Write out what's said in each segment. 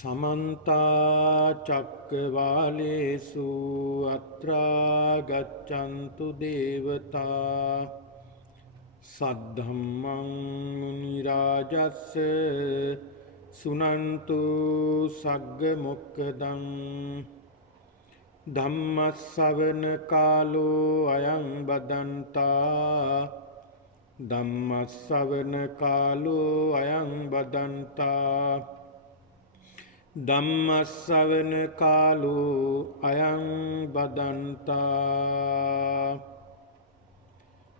समन्ता चक्रवालेषु अत्रा गच्छन्तु देवता सद्धम्मं मुनिराजस्य सुनन्तु सग्गमुक्तं धम्मश्रवण कालो अयं बदन्ता धम्मश्रवण कालो अयं बदन्ता ධම්මස්සවන කාලෝ අයං බදන්තා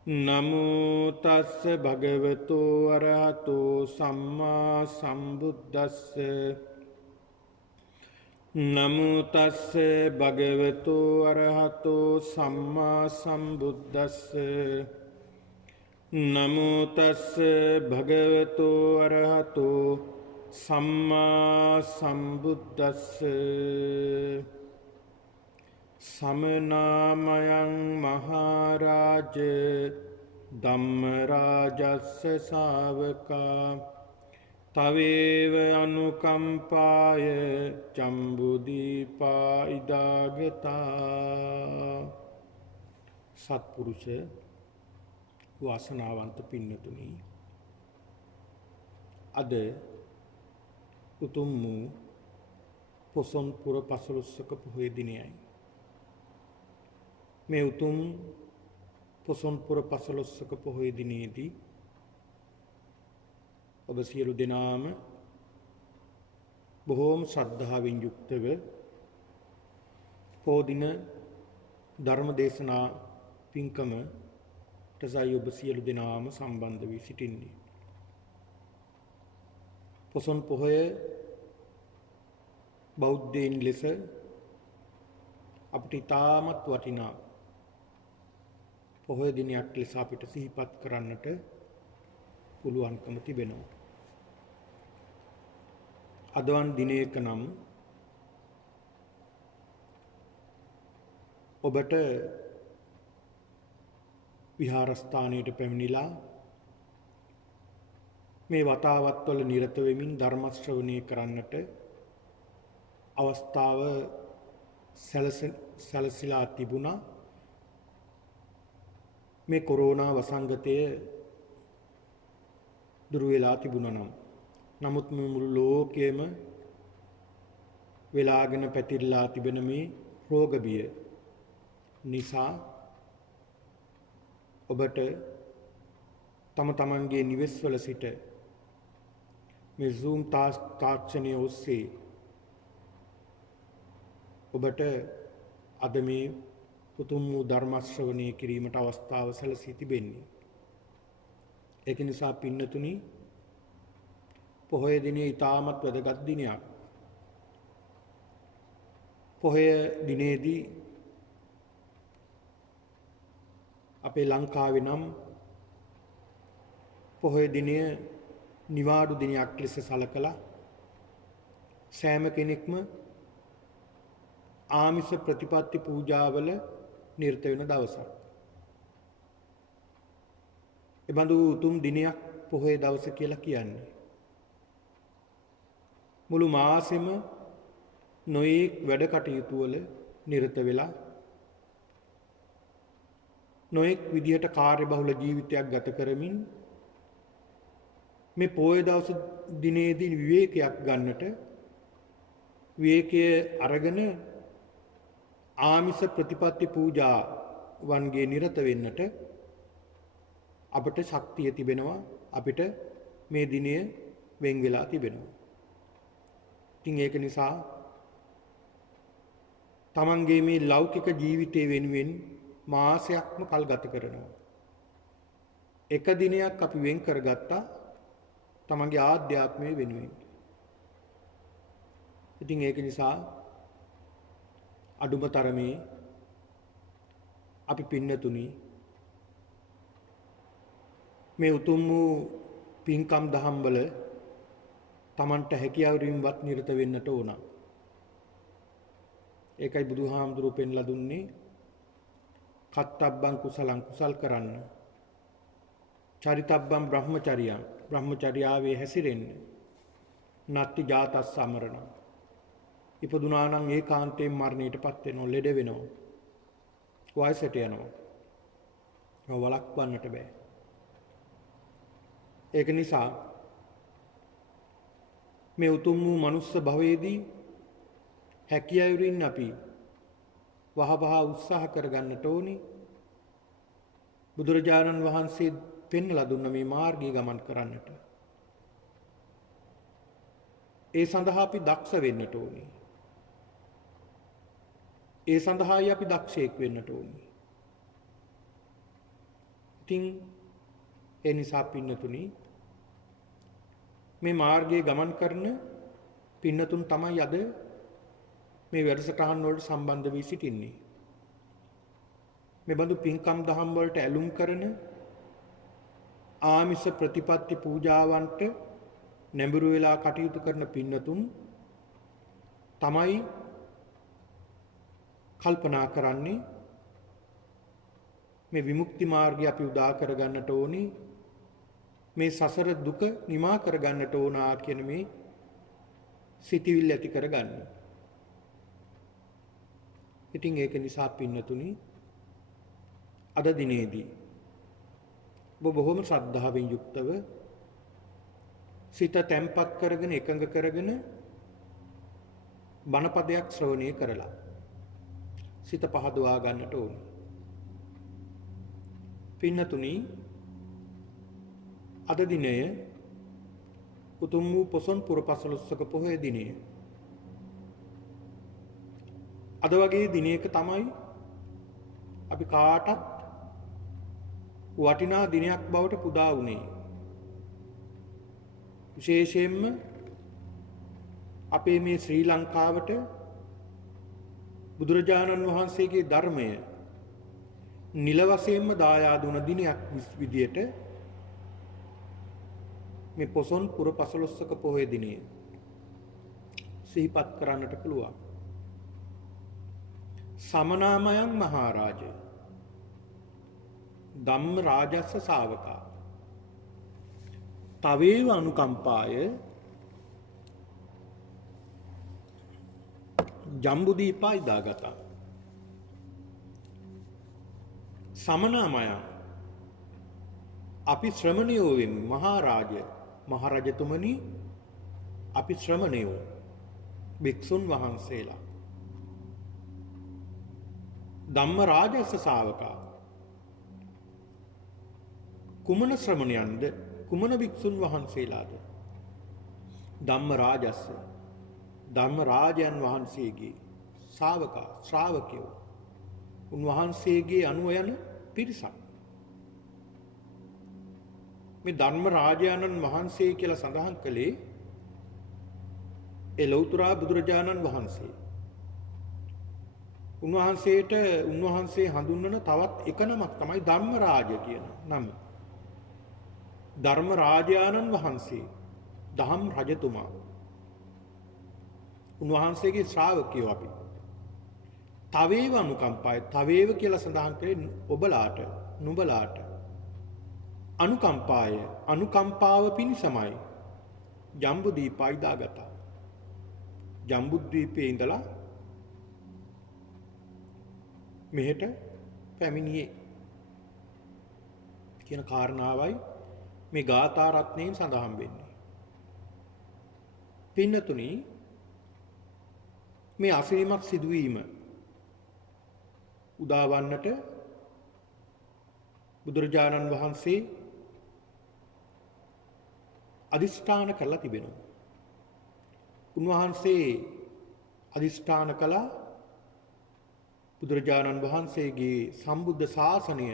නමෝ තස්ස භගවතෝ අරහතෝ සම්මා සම්බුද්දස්ස නමෝ තස්ස භගවතෝ අරහතෝ සම්මා සම්බුද්දස්ස නමෝ තස්ස භගවතෝ අරහතෝ සම්මා සම්බුද්දස්ස සමනාමයං මහරජ ධම්මරාජස්ස ශාවකා තවේව අනුකම්පාය චම්බුදීපා ඉදාගතා සත්පුරුෂ වාසනාවන්ත පින්නතුනි අද උතුම් වූ පොසොන් පුර පසළොස්වක පොහොය දිනයයි. මේ උතුම් පොසොන් පුර පසළොස්වක පොහොය දිනේදී ඔබ සියලු දෙනාම බොහෝම ශ්‍රද්ධාවෙන් යුක්තව පොදින ධර්ම දේශනා පින්කමට ඔබ සියලු දෙනාම සම්බන්ධ වී සිටින්නේ. පොසොන් පොහොය බෞද්ධයින් ලෙස අපිට ඉතාමත් වටිනා පොහොය දිනයක් ලෙස අපිට සිහිපත් කරන්නට පුළුවන්කම තිබෙනවා. අදවන් දිනයක නම් ඔබට විහාරස්ථානයට පැමිණිලා මේ වතාවත්වල නිරත වෙමින් ධර්ම ශ්‍රවණය කරන්නට අවස්ථාව සැලසිලා තිබුණා. මේ කොරෝනා වසංගතය දුරු වෙලා තිබුණා නමුත් මුළු ලෝකයේම වෙලාගෙන පැතිරලා තිබෙන මේ රෝග බිය නිසා ඔබට තම තමන්ගේ නිවෙස්වල සිට මේ Zoom තාක්ෂණය ඔස්සේ ඔබට අද මේ උතුම් වූ ධර්ම ශ්‍රවණය කිරීමට අවස්ථාව සැලසී තිබෙන්නේ. ඒක නිසා පින්නතුනි පොහොය දිනේ ඉතාමත් වැදගත් දිනයක්. පොහොය දිනේදී අපේ ලංකාවේ නම් පොහොය දිනය නිවාඩු දිනයක් ලෙස සලකලා සෑම කෙනෙක්ම ආමිෂ ප්‍රතිපත්ති පූජාවල නිරත වෙන දවසක්. එබඳු උතුම් දිනයක් පොහොය දවස කියලා කියන්නේ. මුළු මාසෙම නොයෙක් වැඩ කටයුතු වල නිරත වෙලා නොයෙක් විදිහට කාර්යබහුල ජීවිතයක් ගත කරමින් මේ පොහොය දවස් දිනේදී විවේකයක් ගන්නට විවේකය අරගෙන ආමිෂ ප්‍රතිපත්ති පූජා වන්ගේ නිරත වෙන්නට අපට ශක්තිය තිබෙනවා. අපිට මේ දිනය වෙන් වෙලා තිබෙනවා. ඉතින් ඒක නිසා තමන්ගේ මේ ලෞකික ජීවිතය වෙනුවෙන් මාසයක්ම කල් ගත කරනවා. එක දිනයක් අපි වෙන් කරගත්තා තමන්ගේ ආධ්‍යාත්මය වෙනුවෙන්. ඉතින් ඒක නිසා අඩුම තරමේ අපි පින්නතුනි මේ උතුම් වූ පින්කම් දහම් වල තමන්ට හැකියාවරින්වත් නිරත වෙන්නට ඕන. ඒකයි බුදුහාමුදුරුවෝ පෙන්ලා දුන්නේ කත්තබ්බං කුසලං කුසල් කරන්න. චරිතබ්බං බ්‍රහ්මචර්යං බ්‍රහ්මචර්යාවේ හැසිරෙන්න. නත්ති ජාතස් සමරණ ඉපදුනා නම් ඒකාන්තයෙන් මරණයටපත් වෙනවා, ලෙඩ වෙනවා, වයසට යනවා. වළක්වන්නට බෑ. ඒක නිසා මේ උතුම් වූ මනුස්ස භවයේදී හැකියාවරින් අපි වහවහ උත්සාහ කරගන්නට ඕනි. බුදුරජාණන් වහන්සේ පෙන්වලා දුන්න මේ මාර්ගය ගමන් කරන්නට. ඒ සඳහා අපි දක්ෂ වෙන්නට ඕනි. ඒ සඳහායි අපි දක්ෂයෙක් වෙන්නට ඕනි. ඉතින් ඒ නිසා පින්නතුනි මේ මාර්ගයේ ගමන් කරන පින්නතුන් තමයි අද මේ වැඩසටහන් වලට සම්බන්ධ වී සිටින්නේ. මේ බඳු පින්කම් දහම් වලට ඇලුම් කරන ආමිෂ ප්‍රතිපත්ති පූජාවන්ට නැඹුරු වෙලා කටයුතු කරන පින්නතුන් තමයි කල්පනා කරන්නේ මේ විමුක්ති මාර්ගය අපි උදා කරගන්නට ඕනි, මේ සසර දුක නිමා කරගන්නට ඕනා කියන මේ සිතිවිල්ල ඇති කරගන්න. ඉතින් ඒක නිසා පින්නතුනි අද දිනේදී ඔබ බොහොම ශ්‍රද්ධාවෙන් යුක්තව සිත තැම්පත් කරගෙන එකඟ කරගෙන බණපදයක් ශ්‍රවණය කරලා සිත පහදවා ගන්නට ඕන. පින්නතුනි අද දිනය උතුම් වූ පොසොන් පුර පසළොස්වක පොහොය දිනය. අද වගේ දිනයක තමයි අපි කාටත් වටිනා දිනයක් බවට පුදා වුණේ. විශේෂයෙන්ම අපේ මේ ශ්‍රී ලංකාවට බුදුරජාණන් වහන්සේගේ ධර්මය නිල වශයෙන්ම දායාද වුණ දිනයක් විදියට මේ පොසොන් පුර පසළොස්වක පොහොය දිනය සිහිපත් කරන්නට පුළුවන්. සමනාමයන් මහරජ ධම්ම රාජස්ස ශාවකා තවේව අනුකම්පාය ජම්බුදීපා ඉදාගතා. සමනාමයන් අපි ශ්‍රමණයෝ වෙමු. මහරජ මහරජතුමනි අපි ශ්‍රමණයෝ භික්ෂුන් වහන්සේලා. ධම්ම රාජස්ස ශාවකා කුමන ශ්‍රමණයන්ද, කුමන භික්ෂුන් වහන්සේලාද? ධම්ම රාජස්ස ධම්ම රාජයන් වහන්සේගේ ශාවකා ශ්‍රාවකයෝ, උන්වහන්සේගේ අනුව යන පිරිසක්. මේ ධර්ම රාජානන් වහන්සේ කියලා සඳහන් කළේ ඒ ලෞතර බුදුරජාණන් වහන්සේ. උන්වහන්සේ හඳුන්වන තවත් එක නමක් තමයි ධම්ම රාජ කියන නම. ධර්ම රාජානන් වහන්සේ දහම් රජතුමා. උන්වහන්සේගේ ශ්‍රාවකයෝ අපි. තවේව අනුකම්පාය තවේව කියලා සඳහන් කළේ ඔබලාට නුඹලාට. අනුකම්පාය අනුකම්පාව පිණිසමයි ජම්බුදීපා ඉදාගතා. ජම්බුද්වීපයේ ඉඳලා මෙහෙට පැමිණියේ කියන කාරණාවයි මේ ගාථා රත්නයෙන් සඳහන් වෙන්නේ. පින්නතුනි මේ අසිරිමත් සිදුවීම උදාවන්නට බුදුරජාණන් වහන්සේ අදිෂ්ඨාන කරලා තිබෙනවා. උන්වහන්සේ අදිෂ්ඨාන කළා බුදුරජාණන් වහන්සේගේ සම්බුද්ධ ශාසනය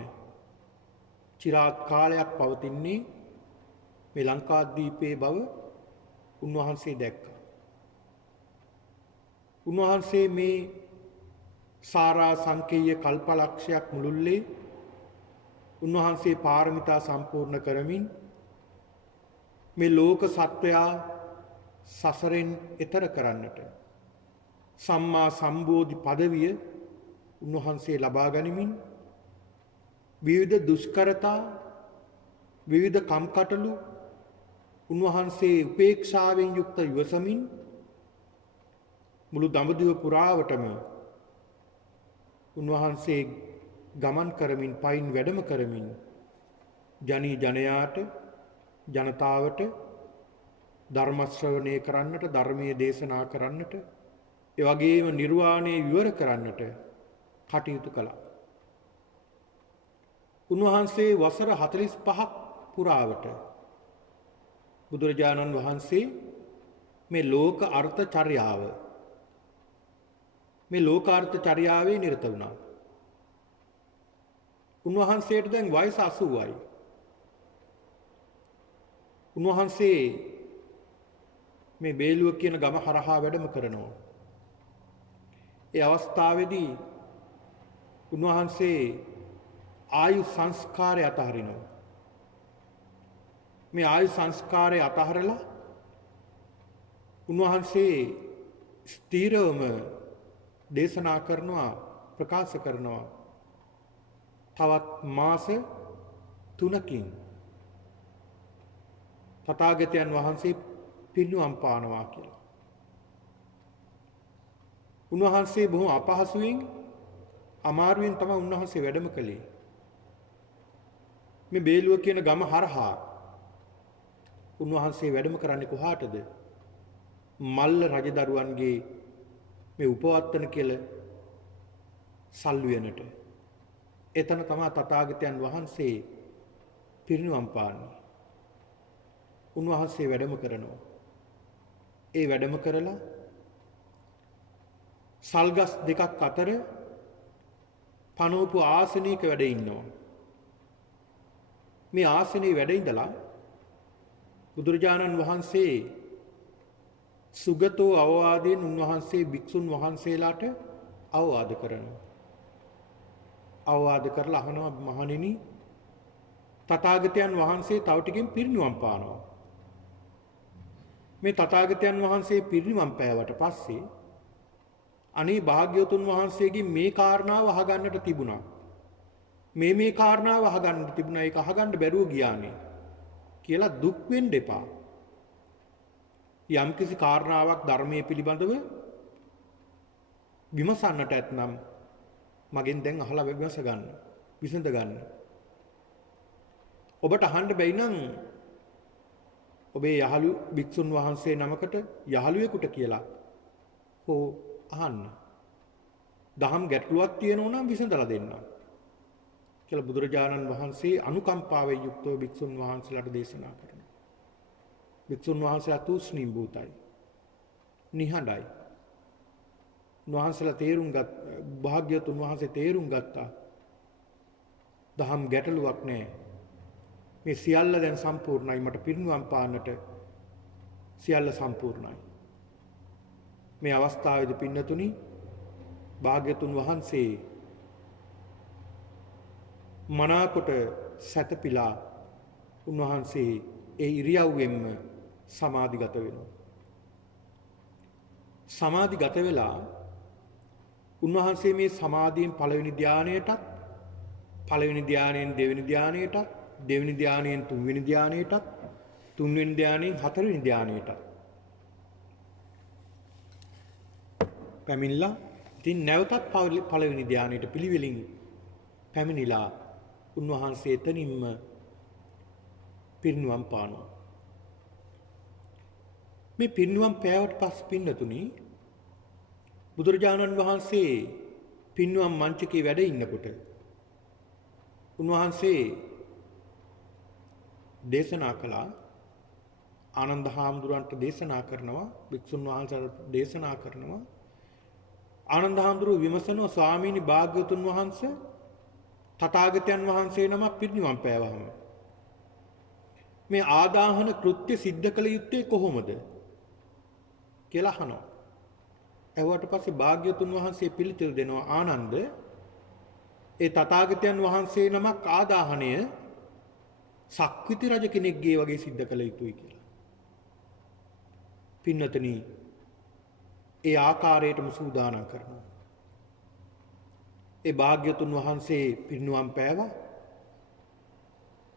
චිරාත් කාලයක් පවතින්නේ මේ ලංකාද්වීපයේ බව උන්වහන්සේ දැක්කා. උන්වහන්සේ මේ සාරා සංකේය කල්පලක්ෂයක් මුළුල්ලේ උන්වහන්සේ පාරමිතා සම්පූර්ණ කරමින් මේ ලෝක සත්වයා සසරෙන් එතර කරන්නට සම්මා සම්බෝධි පදවිය උන්වහන්සේ ලබා ගනිමින් විවිධ දුෂ්කරතා විවිධ කම්කටොළු උන්වහන්සේ උපේක්ෂාවෙන් යුක්ත ඉවසමින් මුළු දඹදිව පුරාවටම උන්වහන්සේ ගමන් කරමින් පයින් වැඩම කරමින් ජනී ජනයාට ජනතාවට ධර්ම ශ්‍රවණය කරන්නට ධර්මයේ දේශනා කරන්නට ඒ වගේම නිර්වාණය විවර කරන්නට කටයුතු කළා. උන්වහන්සේ වසර 45ක් පුරාවට බුදුරජාණන් වහන්සේ මේ ලෝක අර්ථ චර්යාව මේ ලෝකාර්ථ චර්යාවේ නිරත වුණා. උන්වහන්සේට දැන් වයස 80යි. උන්වහන්සේ මේ බේලුව කියන ගම හරහා වැඩම කරනවා. ඒ අවස්ථාවේදී උන්වහන්සේ ආයු සංස්කාරය අතහරිනවා. මේ ආයු සංස්කාරය අතහරලා උන්වහන්සේ ස්ථීරවම දේශනා කරනවා ප්‍රකාශ කරනවා තවත් මාස 3කින් තථාගතයන් වහන්සේ පිරිනිවන් පානවා කියලා. උන්වහන්සේ බොහොම අපහසුයෙන් අමාරුවෙන් තමයි උන්වහන්සේ වැඩම කළේ. මේ බේලුව කියන ගම හරහා උන්වහන්සේ වැඩම කරන්නේ කොහාටද? මල්ල රජදරුවන්ගේ මේ උපවත්තන කියලා සල්ුවෙනට. එතන තමයි තථාගතයන් වහන්සේ පිරිනිවන් පාන්නේ. උන්වහන්සේ වැඩම කරනවා. ඒ වැඩම කරලා සල්ගස් දෙකක් අතර පනෝපු ආසනයක වැඩ ඉන්නවා. මේ ආසනයේ වැඩ ඉඳලා බුදුරජාණන් වහන්සේ සුගතෝ අවවාදයෙන් උන්වහන්සේ භික්ෂුන් වහන්සේලාට අවවාද කරනවා. අවවාද කරලා අහනවා මහණෙනි තථාගතයන් වහන්සේ තව ටිකෙන් පිරිනිවන් පානවා. මේ තථාගතයන් වහන්සේ පිරිනිවන් පෑවට පස්සේ අනේ භාග්‍යවතුන් වහන්සේගේ මේ කාරණාව අහගන්නට තිබුණා. මේ කාරණාව අහගන්නට තිබුණා. ඒක අහගන්න බැරුව ගියානේ කියලා දුක් වෙන්න එපා. යම්කිසි කාරණාවක් ධර්මයේ පිළිබඳව විමසන්නට ඇතනම් මගෙන් දැන් අහලා විමස ගන්න. විසඳ ගන්න. ඔබට අහන්න බැයි නම් ඔබේ යහළු භික්ෂුන් වහන්සේ නමකට යහළුවෙකුට කියලා හෝ අහන්න. දහම් ගැටලුවක් තියෙනවා නම් විසඳලා දෙන්න. කියලා බුදුරජාණන් වහන්සේ අනුකම්පාවෙන් යුක්තව භික්ෂුන් වහන්සේලාට දේශනා කරනවා. භික්ෂුන් වහන්සේලා තුෂ්ණීම් භූතයි. නිහඬයි. වහන්සේලා භාග්‍යවතුන් වහන්සේ තේරුම් ගත්තා. දහම් ගැටලුවක් නැහැ. මේ සියල්ල දැන් සම්පූර්ණයි. මට පිරිනිවන් පාන්නට සියල්ල සම්පූර්ණයි. මේ අවස්ථාවේදී පින්නතුනි භාග්‍යවතුන් වහන්සේ මනාකොට සැතපීලා උන්වහන්සේ ඒ ඉරියව්වෙන්ම සමාධිගත වෙනවා. සමාධිගත වෙලා උන්වහන්සේ මේ සමාධියෙන් පළවෙනි ධානයටත් පළවෙනි ධානයෙන් දෙවෙනි ධානයටත් දෙවෙනි ධානයෙන් තුන්වෙනි ධානයටත් තුන්වෙනි ධානයෙන් හතරවෙනි ධානයටත් පැමිණලා ඉතින් නැවතත් පළවෙනි ධානයට පිළිවෙලින් පැමිණිලා උන්වහන්සේ එතනින්ම පිරිනිවන් පානවා. මේ පිරිනිවන් පෑවට පස්සේ පින්නතුනි බුදුරජාණන් වහන්සේ පිරිනිවන් මංචකේ වැඩ ඉන්නකොට උන්වහන්සේ දේශනා කළා. ආනන්ද හාමුදුරන්ට දේශනා කරනවා, භික්ෂුන් වහන්සේලාට දේශනා කරනවා. ආනන්ද හාමුදුරුවෝ විමසනවා ස්වාමීනි භාග්‍යවතුන් වහන්සේ තථාගතයන් වහන්සේ නම පිරිනිවන් පෑවහම මේ ආදාහන කෘත්‍ය සිද්ධ කළ යුත්තේ කොහොමද කියලා අහනවා. එවට පස්සේ භාග්‍යවතුන් වහන්සේ පිළිතුරු දෙනවා ආනන්ද ඒ තථාගතයන් වහන්සේ නමක් ආදාහණය සක්විති රජ කෙනෙක්ගේ වගේ සිද්ධ කළ යුතුයි කියලා. පින්නතනි ඒ ආකාරයටම සූදානම් කරනවා. ඒ භාග්‍යවතුන් වහන්සේ පිරිනිවන් පෑවා.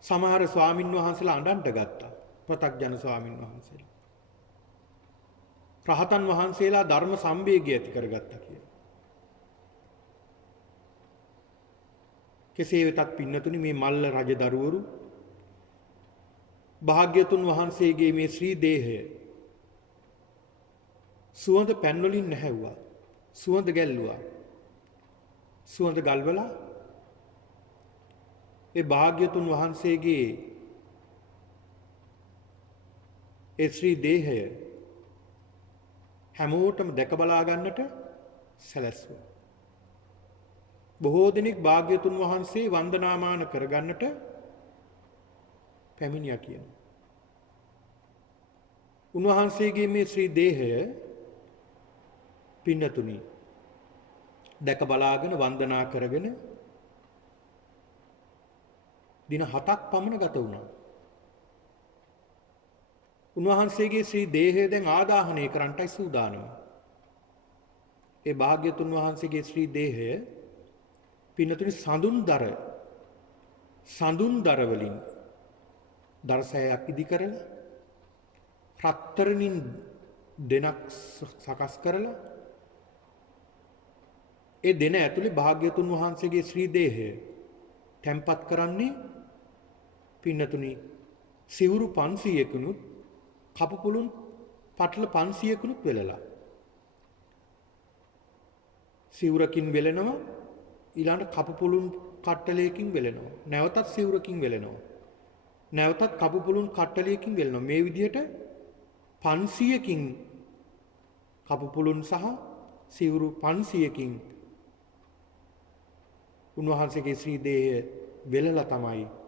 සමහර ස්වාමින් වහන්සේලා අඬන්න ගත්තා. ප්‍රතග්ජන ස්වාමින් වහන්සේලා. රහතන් වහන්සේලා ධර්ම සම්වේගය ඇති කරගත්තා කියලා. කෙසේ වෙතත් පින්නතුනි මේ මල්ල රජදරුවරු භාග්‍යතුන් වහන්සේගේ මේ ශ්‍රී දේහය සුවඳ පැන් වලින් නැහැව්වා. සුවඳ ගැල්ලුවා. සුවඳ ගල්වලා ඒ භාග්‍යතුන් වහන්සේගේ ඒ ශ්‍රී දේහය හැමෝටම දැක බලා ගන්නට සැලැස්සුවා. බොහෝ දෙනෙක් භාග්‍යතුන් වහන්සේ වන්දනාමාන කරගන්නට පැමිණියා කියනවා. උන්වහන්සේගේ මේ ශ්‍රී දේහය පින්නතුනි දැක බලාගෙන වන්දනා කරගෙන දින 7ක් පමණ ගත වුණා. උන්වහන්සේගේ ශ්‍රී දේහය දැන් ආදාහනය කරන්නටයි සූදානම. ඒ භාග්‍යතුන් වහන්සේගේ ශ්‍රී දේහය පින්නතුනි සඳුන් දර වලින් දරසයක් ඉදි කරලා රත්තරනින් දෙනක් සකස් කරලා ඒ දෙන ඇතුලේ භාග්‍යතුන් වහන්සේගේ ශ්‍රී දේහය තැන්පත් කරන්නේ පින්නතුනි සිවුරු 500කුනුත් කපු පුළුන් පටල 500කුනුත් වෙලලා සිවුරකින් වෙලනවා ඊළඟට කපු පුළුන් කට්ටලයකින් වෙලනවා නැවතත් සිවුරකින් වෙලනවා නැවතත් කපු පුළුන් කට්ටලයකින් වෙලනවා මේ විදිහට 500කින් කපු පුළුන් සහ සිවුරු 500කින් උන්වහන්සේගේ ශ්‍රී දේහය වෙලලා තමයි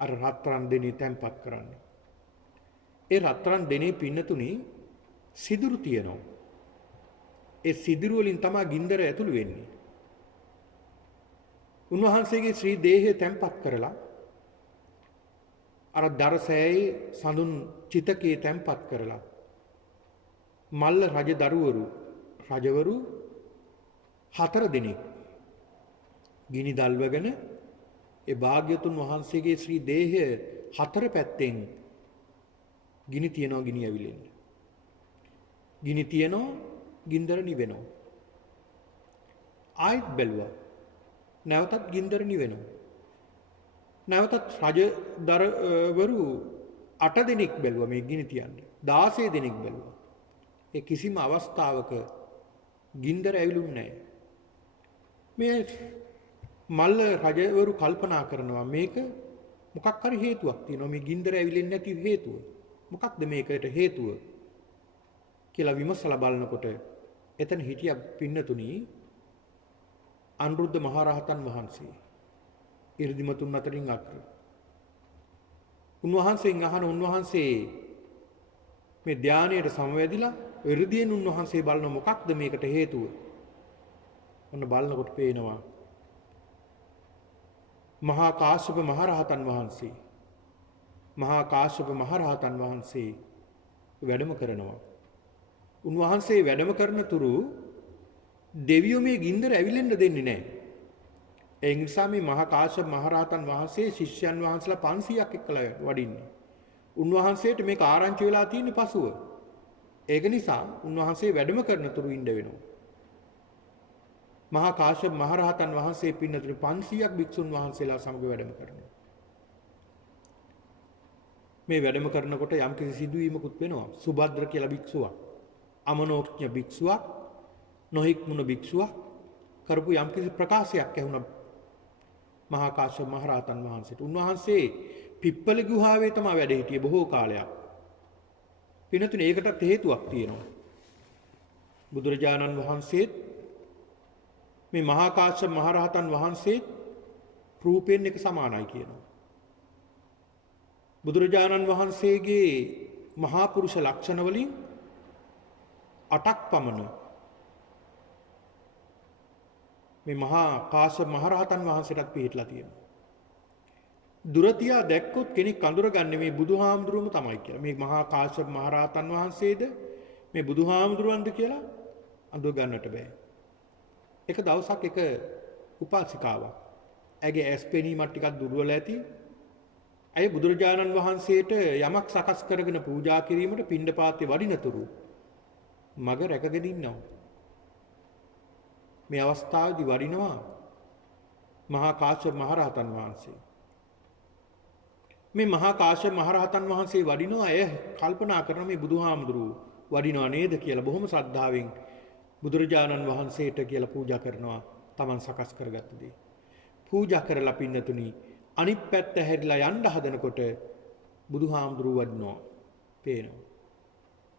අර රත්තරන් දෙනේ තැන්පත් කරන්නේ. ඒ රත්තරන් දෙනේ පින්නතුනි සිදුරු තියෙනවා. ඒ සිදුරු වලින් තමයි ගින්දර ඇතුළු වෙන්නේ. උන්වහන්සේගේ ශ්‍රී දේහය තැන්පත් කරලා අර දරසෑයේ සඳුන් චිතකේ තැන්පත් කරලා මල්ල රජවරු 4 දෙනෙක් ගිනි දල්වගෙන ඒ භාග්‍යතුන් වහන්සේගේ ශ්‍රී දේහය 4 පැත්තෙන් ගිනි තියනවා ගිනි ඇවිලෙන්න. ගිනි තියනවා ගින්දර නිවෙනවා. ආයෙත් බැලුවා. නැවතත් ගින්දර නිවෙනවා. නැවතත් රජදරවරු 8 දෙනෙක් බැලුවා මේ ගිනි තියන්න. 16 දෙනෙක් බැලුවා. ඒ කිසිම අවස්ථාවක ගින්දර ඇවිලුන්නේ නැහැ. මේ මල්ල රජවරු කල්පනා කරනවා මේක මොකක් හරි හේතුවක් තියෙනවා මේ ගින්දර ඇවිලෙන්නේ නැති හේතුව. මොකක්ද මේකට හේතුව කියලා විමසලා බලනකොට එතන හිටිය පින්නතුණි අනුරුද්ධ මහරහතන් වහන්සේ 이르දිමතුන් අතරින් අග්‍ර. උන්වහන්සේගෙන් අහන උන්වහන්සේ මේ ධානයට සමවැදිලා 이르දියෙන් උන්වහන්සේ බලන මොකක්ද මේකට හේතුව? ඔන්න බලනකොට පේනවා මහා කාශ්‍යප මහරහතන් වහන්සේ වැඩම කරනවා. උන්වහන්සේ වැඩම කරන තුරු දෙවියෝ මේ ගින්දර ඇවිලෙන්න දෙන්නේ නැහැ. ඒ නිසා මේ මහා කාශ්‍යප මහරහතන් වහන්සේ ශිෂ්‍යයන් වහන්සේලා 500ක් එක්කලා වඩින්නේ. උන්වහන්සේට මේක ආරංචි වෙලා තියෙන්නේ පසුව. ඒක නිසා උන්වහන්සේ වැඩම කරන තුරු ඉන්න වෙනවා. මහා කාශ්‍යප මහරහතන් වහන්සේ පින්නතුනි 500ක් භික්ෂුන් වහන්සේලා සමග වැඩම කරනවා. මේ වැඩම කරනකොට යම්කිසි සිදුවීමකුත් වෙනවා. සුභද්‍ර කියලා භික්ෂුවක්, අමනෝඥ භික්ෂුවක්, නොහික්මුණ භික්ෂුවක් කරපු යම්කිසි ප්‍රකාශයක් ඇහුණා මහා කාශ්‍යප මහරහතන් වහන්සේට. උන්වහන්සේ පිප්පල ගුහාවේ තමයි වැඩ හිටියේ බොහෝ කාලයක්. පින්නතුනි ඒකටත් හේතුවක් තියෙනවා. බුදුරජාණන් වහන්සේත් මේ මහා කාශ්‍යප මහරහතන් වහන්සේ රූපයෙන් එක සමානයි කියනවා. බුදුරජාණන් වහන්සේගේ මහා පුරුෂ ලක්ෂණ වලින් 8ක් පමණ මේ මහා කාශ්‍යප මහරහතන් වහන්සේටත් පිළිట్లా තියෙනවා. දුරතියා දැක්කොත් කෙනෙක් අඳුරගන්නේ මේ බුදුහාමුදුරුවම තමයි කියලා. මේ මහා කාශ්‍යප මහරහතන් වහන්සේද මේ බුදුහාමුදුරුවන්ද කියලා අඳුර ගන්නට බෑ. එක දවසක් එක උපාසිකාවක් ඇගේ ඇස් පෙනීමත් ටිකක් දුර්වල ඇති. ඇය බුදුරජාණන් වහන්සේට යමක් සකස් කරගෙන පූජා කිරීමට පිණ්ඩපාතේ වඩිනතුරු මග රැකගෙන ඉන්නවා. මේ අවස්ථාවේදී වඩිනවා මහා කාශ්‍යප මහරහතන් වහන්සේ. මේ මහා කාශ්‍යප මහරහතන් වහන්සේ වඩිනවා අය කල්පනා කරන මේ බුදුහාමුදුරුවෝ වඩිනවා නේද කියලා බොහොම ශ්‍රද්ධාවෙන් බුදුරජාණන් වහන්සේට කියලා පූජා කරනවා Taman සකස් කරගත්ත දේ. පූජා කරලා පින්නතුනි අනිත් පැත්ත හැරිලා යන්න හදනකොට බුදුහාමුදුරුවෝ වඩිනවා. පේනවා.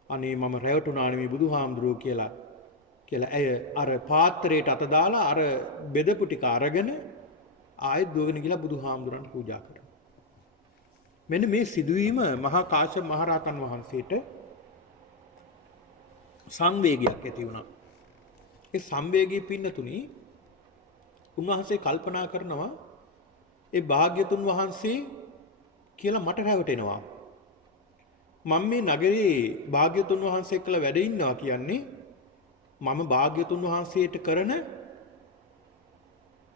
අනේ මම රැවටුණා නෙමේ බුදුහාමුදුරුවෝ කියලා ඇය අර පාත්‍රයට අත දාලා අර බෙදපු ටික අරගෙන ආයෙත් දුවගෙන ගිහලා බුදුහාමුදුරන්ට පූජා කරනවා. මෙන්න මේ සිදුවීම මහා කාශ්‍යප මහරහතන් වහන්සේට සංවේගයක් ඇති වුණා. ඒ සංවේගී පින්නතුනි උන්වහන්සේ කල්පනා කරනවා ඒ භාග්‍යතුන් වහන්සේ කියලා මට රැවටෙනවා. මම මේ නගරේ භාග්‍යතුන් වහන්සේ කියලා වැඩ ඉන්නවා කියන්නේ මම භාග්‍යතුන් වහන්සේට කරන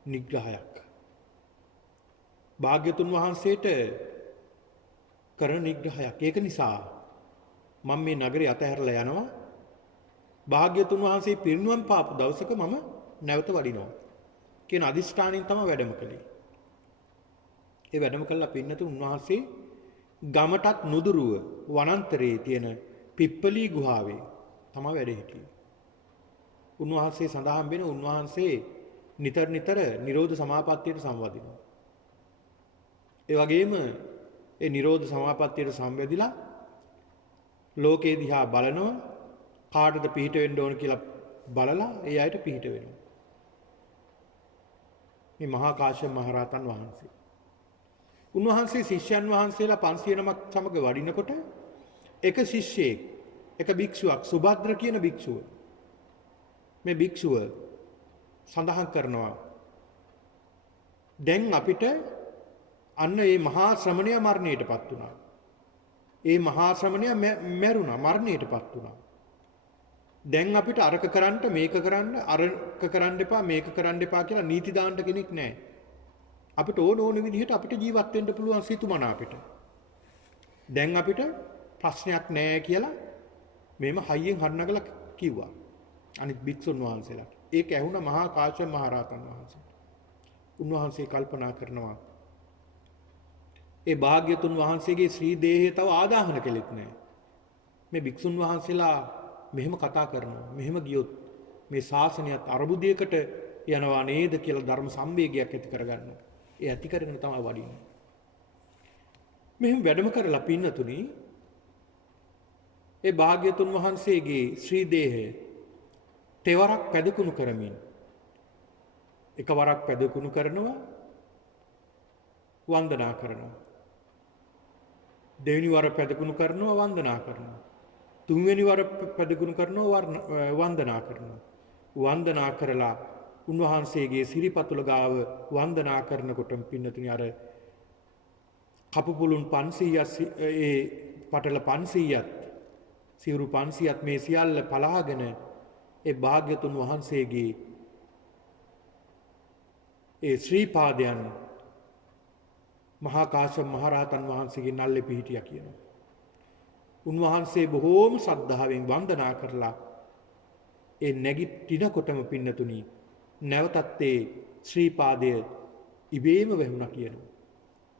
නිග්‍රහයක්. භාග්‍යතුන් වහන්සේට කරන නිග්‍රහයක්. ඒක නිසා මම මේ නගරේ අතහැරලා යනවා. භාග්‍යතුන් වහන්සේ පිරිනුවම් පාපු දවසක මම නැවත වඩිනවා කියන අදිෂ්ඨානයෙන් තමයි වැඩම කළේ. ඒ වැඩම කළා පින්නතුන් උන්වහන්සේ ගමටත් නුදුරුව වනාන්තරයේ තියෙන පිප්පලී ගුහාවේ තමයි වැඩ හිටියේ. උන්වහන්සේ සඳහන් වෙන උන්වහන්සේ නිතර නිරෝධ සමාපත්තියට සම්වදිනවා. ඒ වගේම ඒ නිරෝධ සමාපත්තියට සම්වැදිලා ලෝකේ දිහා බලනවා කාටද පිහිට වෙන්න ඕන කියලා බලලා ඒ අයට පිහිට වෙනවා. මේ මහා කාශ්‍යප මහරහතන් වහන්සේ. උන්වහන්සේ ශිෂ්‍යයන් වහන්සේලා 500 නමක් සමග වඩිනකොට එක ශිෂ්‍යයෙක් එක භික්ෂුවක් සුභද්‍ර කියන භික්ෂුව මේ භික්ෂුව සඳහන් කරනවා දැන් අපිට අන්න මේ මහා ශ්‍රමණයා මරණයටපත් වුණා. ඒ මහා ශ්‍රමණයා මැරුණා මරණයටපත් වුණා. දැන් අපිට අරක කරන්න මේක කරන්න අරක කරන්න එපා මේක කරන්න එපා කියලා නීති දාන්න කෙනෙක් නැහැ. අපිට ඕන විදිහට අපිට ජීවත් වෙන්න පුළුවන් සිතුමන අපිට. දැන් අපිට ප්‍රශ්නයක් නැහැ කියලා මේම හයියෙන් හරිනගලා කිව්වා. අනිත් භික්ෂුන් වහන්සේලාට. ඒක ඇහුණ මහා කාශ්‍යප මහරහතන් වහන්සේට. උන්වහන්සේ කල්පනා කරනවා ඒ භාග්‍යතුන් වහන්සේගේ ශ්‍රී දේහය තව ආදාහන කෙලෙත් නැහැ. මේ භික්ෂුන් වහන්සේලා මෙහෙම කතා කරනවා. මෙහෙම ගියොත් මේ ශාසනයත් අරබුදයකට යනවා නේද කියලා ධර්ම සංවේගයක් ඇති කරගන්නවා. ඒ ඇති කරගෙන තමයි වඩින්නේ. මෙහෙම වැඩම කරලා පින්නතුනි ඒ භාග්‍යතුන් වහන්සේගේ ශ්‍රී දේහය තෙවරක් පැදකුණු කරමින් එකවරක් පැදකුණු කරනවා වන්දනා කරනවා. දෙවෙනි වර පැදකුණු කරනවා වන්දනා කරනවා. තුන්වෙනි වර පැදකුණු කරනවා වන්දනා කරනවා. වන්දනා කරලා උන්වහන්සේගේ සිරිපතුල ගාව වන්දනා කරනකොටම පින්නතුනි අර කපුපුලුන් 500ක් ඒ පටල 500ක් සිවුරු 500ක් මේ සියල්ල පලාගෙන ඒ භාග්‍යතුන් වහන්සේගේ ඒ ශ්‍රී පාදයන් මහා කාශ්‍යප මහරහතන් වහන්සේගේ නල්ලේ පිහිටියා කියනවා. උන්වහන්සේ බොහෝම ශ්‍රද්ධාවෙන් වන්දනා කරලා ඒ නැගිටිනකොටම පින්නතුනි නැවතත් ඒ ශ්‍රී පාදය ඉබේම වැහුණා කියනවා.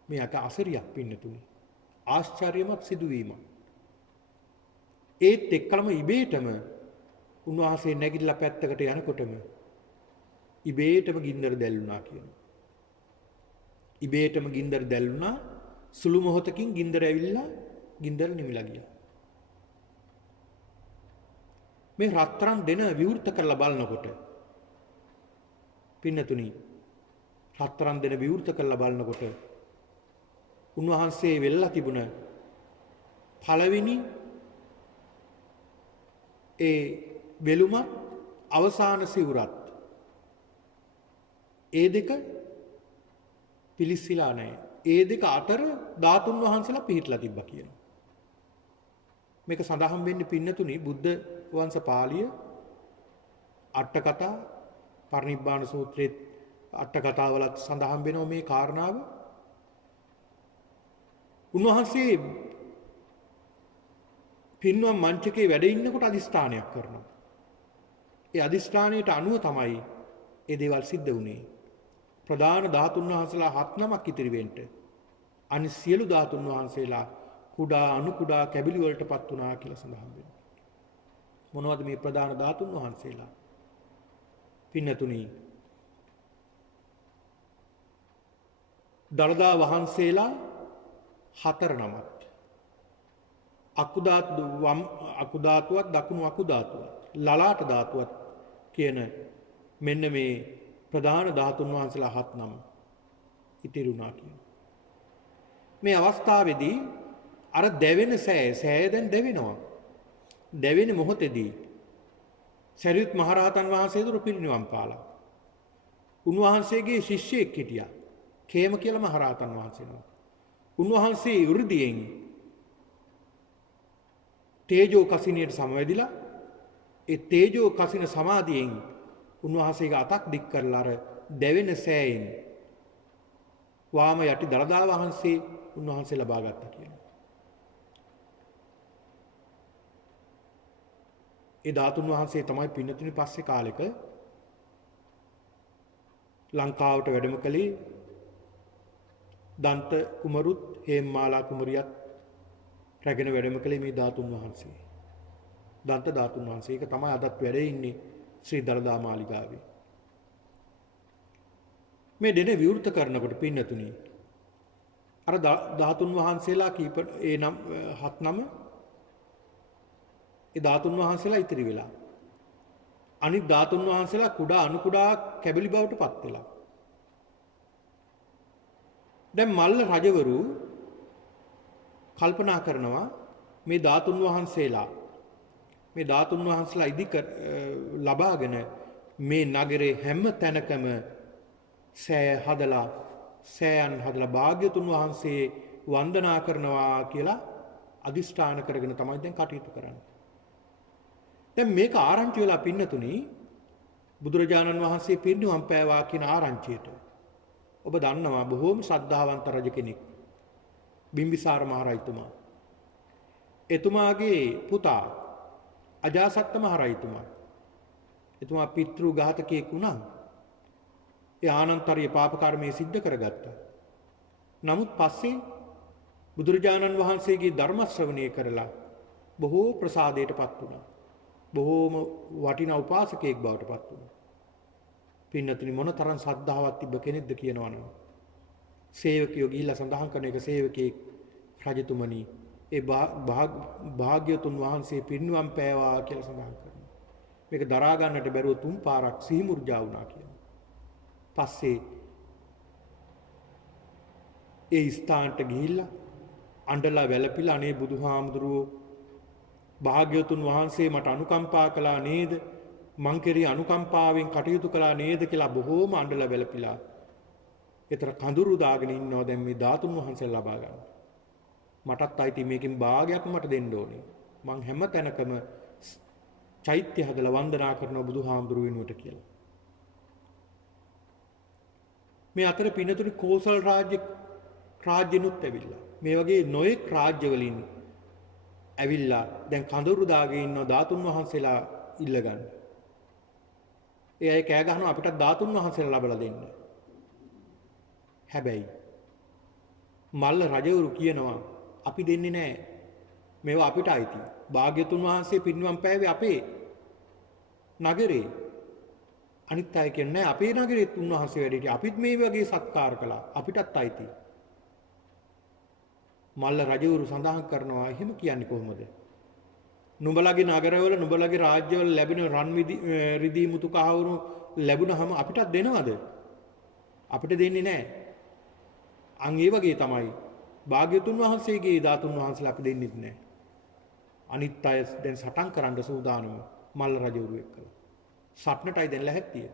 මේ අක අසරියක් පින්නතුනි. ආශ්චර්යමත් සිදුවීමක්. ඒත් එක්කලම ඉබේටම උන්වහන්සේ නැගිටලා පැත්තකට යනකොටම ඉබේටම ගින්දර දැල්ුණා කියනවා. ඉබේටම ගින්දර දැල්ුණා සුළු මොහොතකින් ගින්දර ඇවිල්ලා ගින්දර නිවිලා ගියා. මේ රත්තරන් දෙන විවෘත කරලා බලනකොට පින්නතුනි රත්තරන් දෙන විවෘත කරලා බලනකොට උන්වහන්සේ වෙල්ලා තිබුණ පළවෙනි ඒ වෙලුමත් අවසාන සිවුරත් ඒ දෙක පිලිස්සිලා නැහැ. ඒ දෙක අතර ධාතුන් වහන්සේලා පිහිටලා තිබ්බා කියනවා. මේක සඳහන් වෙන්නේ පින්නතුනි බුද්ධ වංශ පාළිය අට කතා පරිනිබ්බාන සූත්‍රයේ අට කතාවලත් සඳහන් වෙනවා මේ කාරණාව. පින්වම් මංචකේ වැඩ ඉන්නකොට අදිස්ථානයක් කරනවා. ඒ අදිස්ථානයට අනුව තමයි ඒ දේවල් සිද්ධ වුණේ. ප්‍රධාන ධාතුන් වහන්සේලා 7 නමක් ඉතිරි වෙන්න. අනිත් සියලු ධාතුන් වහන්සේලා කුඩා අණු කුඩා කැබිලි වලටපත් වුණා කියලා සඳහන් වෙනවා. මොනවද මේ ප්‍රධාන ධාතුන් වහන්සේලා? පින්නතුනි, දළදා වහන්සේලා 4 නමක්. අකුධාතුවත් දකුණු අකුධාතුවත් ලලාට ධාතුවත් කියන මෙන්න මේ ප්‍රධාන ධාතුන් වහන්සේලා 7 නම ඉතිරි වුණා කියන. මේ අවස්ථාවේදී අර දැවෙන සෑය දැන් දැවෙනවා. දැවෙන මොහොතේදී සරියුත් මහරහතන් වහන්සේ දුරු පිරිනිවන් පාලා. උන්වහන්සේගේ ශිෂ්‍යයෙක් හිටියා. කේම කියලා මහරහතන් වහන්සේ නම. උන්වහන්සේ වෘද්ධියෙන් තේජෝ කසිනියට සමවැදිලා ඒ තේජෝ කසින සමාධියෙන් උන්වහන්සේගේ අතක් දික් කරලා අර දැවෙන සෑයෙන් වාම යටි දළදා වහන්සේ උන්වහන්සේ ලබා ගත්තා කියනවා. ඒ ධාතුන් වහන්සේ තමයි පින්නතුනි පස්සේ කාලෙක ලංකාවට වැඩම කළේ. දන්ත කුමරුත් හේම්මාලා කුමරියත් රැගෙන වැඩම කළේ මේ ධාතුන් වහන්සේ. දන්ත ධාතුන් වහන්සේ. ඒක තමයි අදත් වැඩ ඉන්නේ ශ්‍රී දළදා මාලිගාවේ. මේ දෙන විවෘත කරනකොට පින්නතුනි අර ධාතුන් වහන්සේලා කීප ඒ නම් 7 නම ඒ ධාතුන් වහන්සේලා ඉතිරි වෙලා. අනිත් ධාතුන් වහන්සේලා කුඩා අණු කුඩා කැබලි බවට පත් වෙලා. දැන් මල්ල රජවරු කල්පනා කරනවා මේ ධාතුන් වහන්සේලා ලබාගෙන මේ නගරේ හැම තැනකම සෑයන් හදලා භාග්‍යතුන් වහන්සේ වන්දනා කරනවා කියලා අදිෂ්ඨාන කරගෙන තමයි දැන් කටයුතු කරන්නේ. දැන් මේක ආරංචි වෙලා පින්නතුනි බුදුරජාණන් වහන්සේ පිරිනිවන් පෑවා කියන ආරංචියට ඔබ දන්නවා බොහෝම ශ්‍රද්ධාවන්ත රජ කෙනෙක් බිම්බිසාර මහරජතුමා. එතුමාගේ පුතා අජාසත්ත මහරජතුමා. එතුමා පිතෘ ඝාතකයෙක් වුණා. ඒ ආනන්තරීය පාප කර්මයේ සිද්ධ කරගත්තා. නමුත් පස්සේ බුදුරජාණන් වහන්සේගේ ධර්ම ශ්‍රවණය කරලා බොහෝ ප්‍රසාදයටපත් වුණා. බොහෝම වටිනා උපාසකයෙක් බවට පත් වුණා. පින්නතුනි මොනතරම් ශ්‍රද්ධාවක් තිබ්බ කෙනෙක්ද කියනවනම් සේවකයෝ ගිහිල්ලා සඳහන් කරන එක සේවකයෙක් රජතුමනි ඒ භාග්‍යතුන් වහන්සේ පිරිනිවන් පෑවා කියලා සඳහන් කරනවා. මේක දරා ගන්නට බැරුව 3 පාරක් සිහිමුර්ජා වුණා කියනවා. පස්සේ ඒ ස්ථානට ගිහිල්ලා අඬලා වැළපිලා අනේ බුදුහාමුදුරුවෝ භාග්‍යවතුන් වහන්සේ මට අනුකම්පා කළා නේද? මං කෙරෙහි අනුකම්පාවෙන් කටයුතු කළා නේද කියලා බොහෝම අඬලා වැළපිලා. ඒතර කඳුරු දාගෙන ඉන්නවා දැන් මේ ධාතුන් වහන්සේ ලබා ගන්න. මටත් අයිති මේකෙන් භාගයක් මට දෙන්න ඕනේ. මං හැම තැනකම චෛත්‍ය හදලා වන්දනා කරනවා බුදුහාමුදුරුවෝ වෙනුවට කියලා. මේ අතර පින්නතුනි කෝසල් රාජ්‍යනුත් ඇවිල්ලා. මේ වගේ නොයෙක් රාජ්‍ය වලින් ඇවිල්ලා දැන් කඳුරු දාගෙන ඉන්න ධාතුන් වහන්සේලා ඉල්ල ගන්න. ඒ අය කෑ ගහනවා අපිට ධාතුන් වහන්සේලා ලබලා දෙන්න. හැබැයි මල්ල රජවරු කියනවා අපි දෙන්නේ නැහැ. මේවා අපිට අයිති. භාග්‍යතුන් වහන්සේ පිරිනිවන් පෑවේ අපේ නගරේ. අනිත් අය කියන්නේ අපේ නගරෙත් උන්වහන්සේ වැඩ හිටියා. අපිත් මේ වගේ සත්කාර කළා. අපිටත් අයිති. මල්ල රජවරු සඳහන් කරනවා එහෙම කියන්නේ කොහොමද? නුඹලගේ නගරවල නුඹලගේ රාජ්‍යවල ලැබෙන රන් රිදී මුතු කහවණු ලැබුණාම අපිටත් දෙනවද? අපිට දෙන්නේ නැහැ. අන් ඒ වගේ තමයි භාග්‍යතුන් වහන්සේගේ ධාතුන් වහන්සේලා අපි දෙන්නෙත් නැහැ. අනිත් අය දැන් සටන් කරන්න සූදානම මල්ල රජවරු එක්කලා. සටනටයි දැන් ලැහැත්තිය.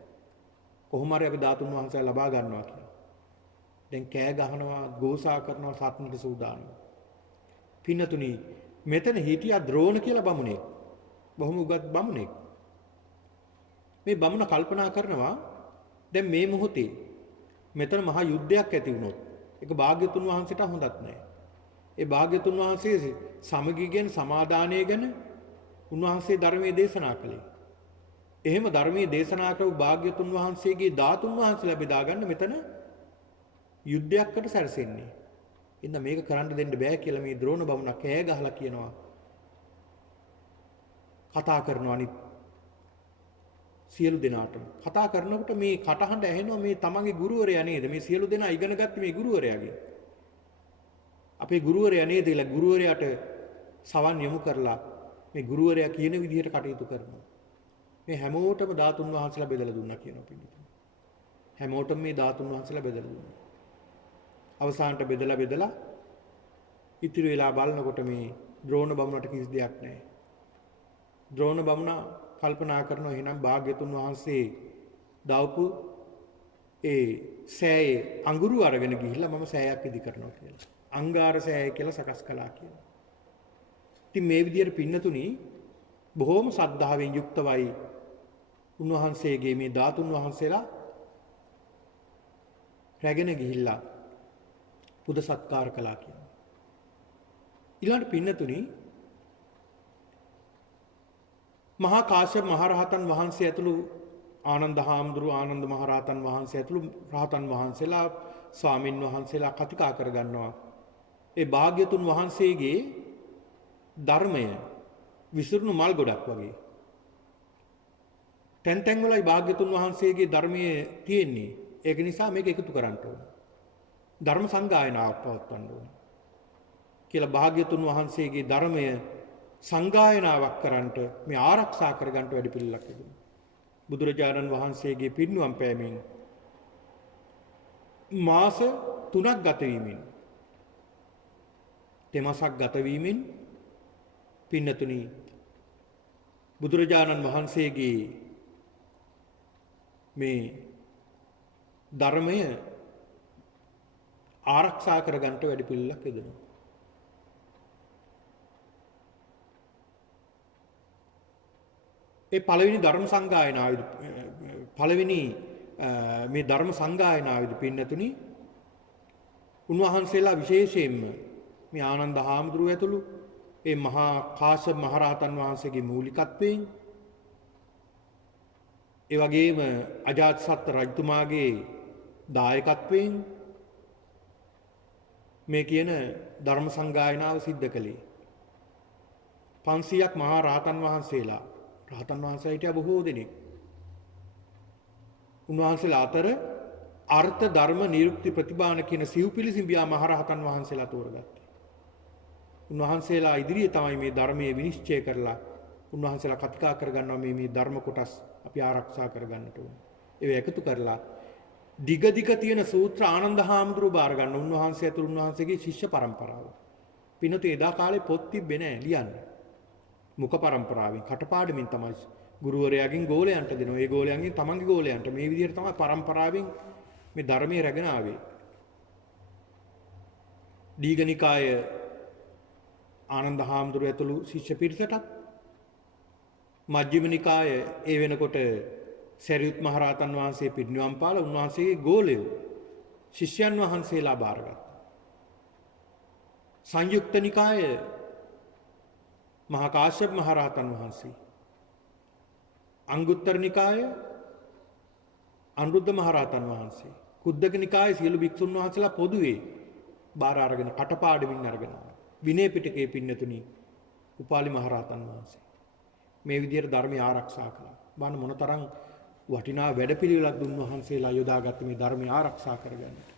කොහොම හරි අපි ධාතුන් වහන්සේලා ලබා ගන්නවා කියලා. දැන් කෑ ගහනවා, ගෝසා කරනවා සටනට සූදානම්. පින්නතුනි මෙතන හිටියා ද්‍රෝණ කියලා බමුණෙක්. බොහොම උගත් බමුණෙක්. මේ බමුණ කල්පනා කරනවා දැන් මේ මොහොතේ මෙතන මහා යුද්ධයක් ඇති වුණොත් ඒක භාග්‍යතුන් වහන්සේට හොඳත් නැහැ. ඒ භාග්‍යතුන් වහන්සේ සමගිය ගැන සමාදානය ගැන උන්වහන්සේ ධර්මයේ දේශනා කළේ. එහෙම ධර්මයේ දේශනා කරපු භාග්‍යතුන් වහන්සේගේ ධාතුන් වහන්සේලා බෙදා ගන්න මෙතන යුද්ධයක්කට සැරසෙන්නේ. ඉතින් මේක කරන්න දෙන්න බෑ කියලා මේ ද්‍රෝණ බමුණා කෑ ගහලා කියනවා. කතා කරනවා අනිත් සියලු දෙනාටම. කතා කරනකොට මේ කටහඬ ඇහෙනවා මේ තමන්ගේ ගුරුවරයා නේද? මේ සියලු දෙනා ඉගෙන ගත්ත මේ ගුරුවරයාගෙන්. අපේ ගුරුවරයා නේද? කියලා ගුරුවරයාට සවන් යොමු කරලා මේ ගුරුවරයා කියන විදිහට කටයුතු කරනවා. මේ හැමෝටම ධාතුන් වහන්සේලා බෙදලා දුන්නා කියනවා පිළිතුරු. හැමෝටම මේ ධාතුන් වහන්සේලා බෙදලා දුන්නා. අවසානට බෙදලා ඉතිරි වෙලා බලනකොට මේ ද්‍රෝණ බමුණට කිසි දෙයක් නැහැ. ද්‍රෝණ බමුණා කල්පනා කරනවා එහෙනම් භාග්‍යතුන් වහන්සේ දාවපු ඒ සෑයේ අඟුරු අරගෙන ගිහිල්ලා මම සෑයක් ඉදි කරනවා කියලා. අංගාර සෑය කියලා සකස් කළා කියලා. ඉතින් මේ විදිහට පින්නතුණි බොහෝම ශ්‍රද්ධාවෙන් යුක්තවයි උන්වහන්සේගේ මේ ධාතුන් වහන්සේලා රැගෙන ගිහිල්ලා පුද සත්කාර කළා කියලා. ඊළඟ පින්නතුණි මහා කාශ්‍යප මහරහතන් වහන්සේ ඇතුළු ආනන්ද හාමුදුරුවෝ ආනන්ද මහරහතන් වහන්සේ ඇතුළු රහතන් වහන්සේලා ස්වාමින් වහන්සේලා කතිකා කරගන්නවා. ඒ භාග්‍යතුන් වහන්සේගේ ධර්මය විසිරුණු මල් ගොඩක් වගේ. තැන් තැන් වලයි භාග්‍යතුන් වහන්සේගේ ධර්මයේ තියෙන්නේ. ඒක නිසා මේක එකතු කරන්න ඕන. ධර්ම සංගායනාවක් පවත්වන්න ඕන. කියලා භාග්‍යතුන් වහන්සේගේ ධර්මය සංගායනාවක් කරන්නට මේ ආරක්ෂා කරගන්න වැඩි පිළිලක් තිබුණා. බුදුරජාණන් වහන්සේගේ පිරිනිවන් පෑමෙන් මාස 3ක් ගත වීමෙන් තෙමසක් ගත වීමෙන් පින්නතුණි බුදුරජාණන් වහන්සේගේ මේ ධර්මය ආරක්ෂා කරගන්න වැඩි පිළිලක් යෙදෙනවා. ඒ පළවෙනි ධර්ම සංගායනාවේදී පළවෙනි මේ ධර්ම සංගායනාවේදී පින්නතුණි උන්වහන්සේලා විශේෂයෙන්ම මේ ආනන්ද හාමුදුරුවෝ ඇතුළු ඒ මහා කාශ්‍යප මහරහතන් වහන්සේගේ මූලිකත්වයෙන් ඒ වගේම අජාතසත්ත රජතුමාගේ දායකත්වයෙන් මේ කියන ධර්ම සංගායනාව සිද්ධ කළේ. 500ක් මහා රහතන් වහන්සේලා රහතන් වහන්සේලා හිටියා බොහෝ දෙනෙක්. උන්වහන්සේලා අතර අර්ථ ධර්ම නිරුක්ති ප්‍රතිබාන කියන සිව්පිලිසිඹියා මහ රහතන් වහන්සේලා තෝරගත්තා. උන්වහන්සේලා ඉදිරියේ තමයි මේ ධර්මයේ විනිශ්චය කරලා උන්වහන්සේලා කතිකා කරගන්නවා මේ ධර්ම කොටස් අපි ආරක්ෂා කරගන්නට ඕනේ. ඒව එකතු කරලා දිග තියෙන සූත්‍ර ආනන්ද හාමුදුරුවෝ බාර ගන්න උන්වහන්සේ ඇතුළු උන්වහන්සේගේ ශිෂ්‍ය පරම්පරාව. පින්නතු එදා කාලේ පොත් තිබ්බේ නැහැ ලියන්න. මුඛ පරම්පරාවෙන් කටපාඩමින් තමයි ගුරුවරයාගෙන් ගෝලයන්ට දෙනවා. ඒ ගෝලයන්ගෙන් තමන්ගේ ගෝලයන්ට මේ විදිහට තමයි පරම්පරාවෙන් මේ ධර්මයේ රැගෙන ආවේ. දීඝනිකාය ආනන්ද හාමුදුරුවෝ ඇතුළු ශිෂ්‍ය පිරිසටත් මජ්ක්‍ධිම නිකාය ඒ වෙනකොට සරියුත් මහ රහතන් වහන්සේ පිරිනිවන් පාලා උන්වහන්සේගේ ගෝලයෝ ශිෂ්‍යයන් වහන්සේලා බාරගත්තා. සංයුක්ත නිකාය මහා කාශ්‍යප මහ රහතන් වහන්සේ අංගුත්තර නිකාය අනුරුද්ධ මහ රහතන් වහන්සේ කුද්දක නිකායේ සියලු භික්ෂුන් වහන්සේලා පොදුවේ බාර අරගෙන කටපාඩමින් අරගෙන විනය පිටකයේ පින්නතුණි උපාලි මහ රහතන් වහන්සේ මේ විදිහට ධර්මය ආරක්ෂා කළා. බලන්න මොනතරම් වටිනා වැඩපිළිවෙලක් දුන් වහන්සේලා යොදාගත්ත මේ ධර්මය ආරක්ෂා කරගන්නට.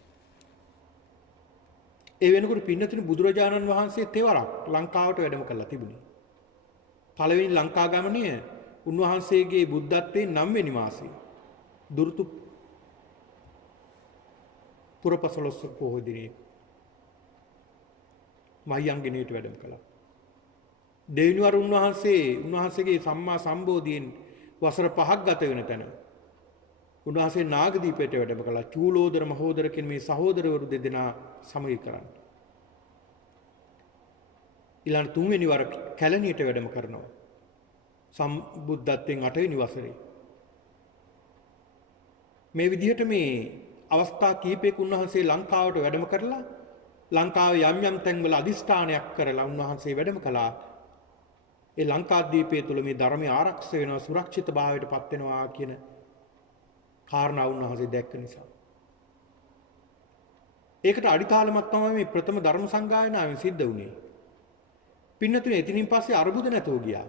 ඒ වෙනකොට පින්නතුණි බුදුරජාණන් වහන්සේ තෙවරක් ලංකාවට වැඩම කළා තිබුණේ. පළවෙනි ලංකා ගමනය උන්වහන්සේගේ බුද්ධත්වයේ 9 වෙනි මාසයේ දුරුතු පුරපසළොස්වක පොහොය දිනේ මහියංගනයට වැඩම කළා. දෙවිනිවර උන්වහන්සේගේ සම්මා සම්බෝධියෙන් වසර 5ක් ගත වෙන තැන උන්වහන්සේ නාගදීපයට වැඩම කළා. චූලෝදර මහෝදර කියන මේ සහෝදරවරු දෙදෙනා සමගි කරන්න. ඊළඟ 3 වෙනි වර කැලණියට වැඩම කරනවා. සම්බුද්ධත්වයෙන් 8 වෙනි වසරේ. මේ විදිහට මේ අවස්ථා කීපයක උන්වහන්සේ ලංකාවට වැඩම කරලා ලංකාවේ යම් යම් තැන්වල අදිෂ්ඨානයක් කරලා උන්වහන්සේ වැඩම කළා. ඒ ලංකාද්වීපය තුළ මේ ධර්මය ආරක්ෂා වෙනවා, සුරක්ෂිත භාවයට පත් වෙනවා කියන කාරණා උන්වහන්සේ දැක්ක නිසා. ඒකට අඩිතාලමක් තමයි මේ ප්‍රථම ධර්ම සංගායනාවෙන් සිද්ධ වුණේ. පින්නතුනේ එතනින් පස්සේ අරුබුද නැතෝ ගියා.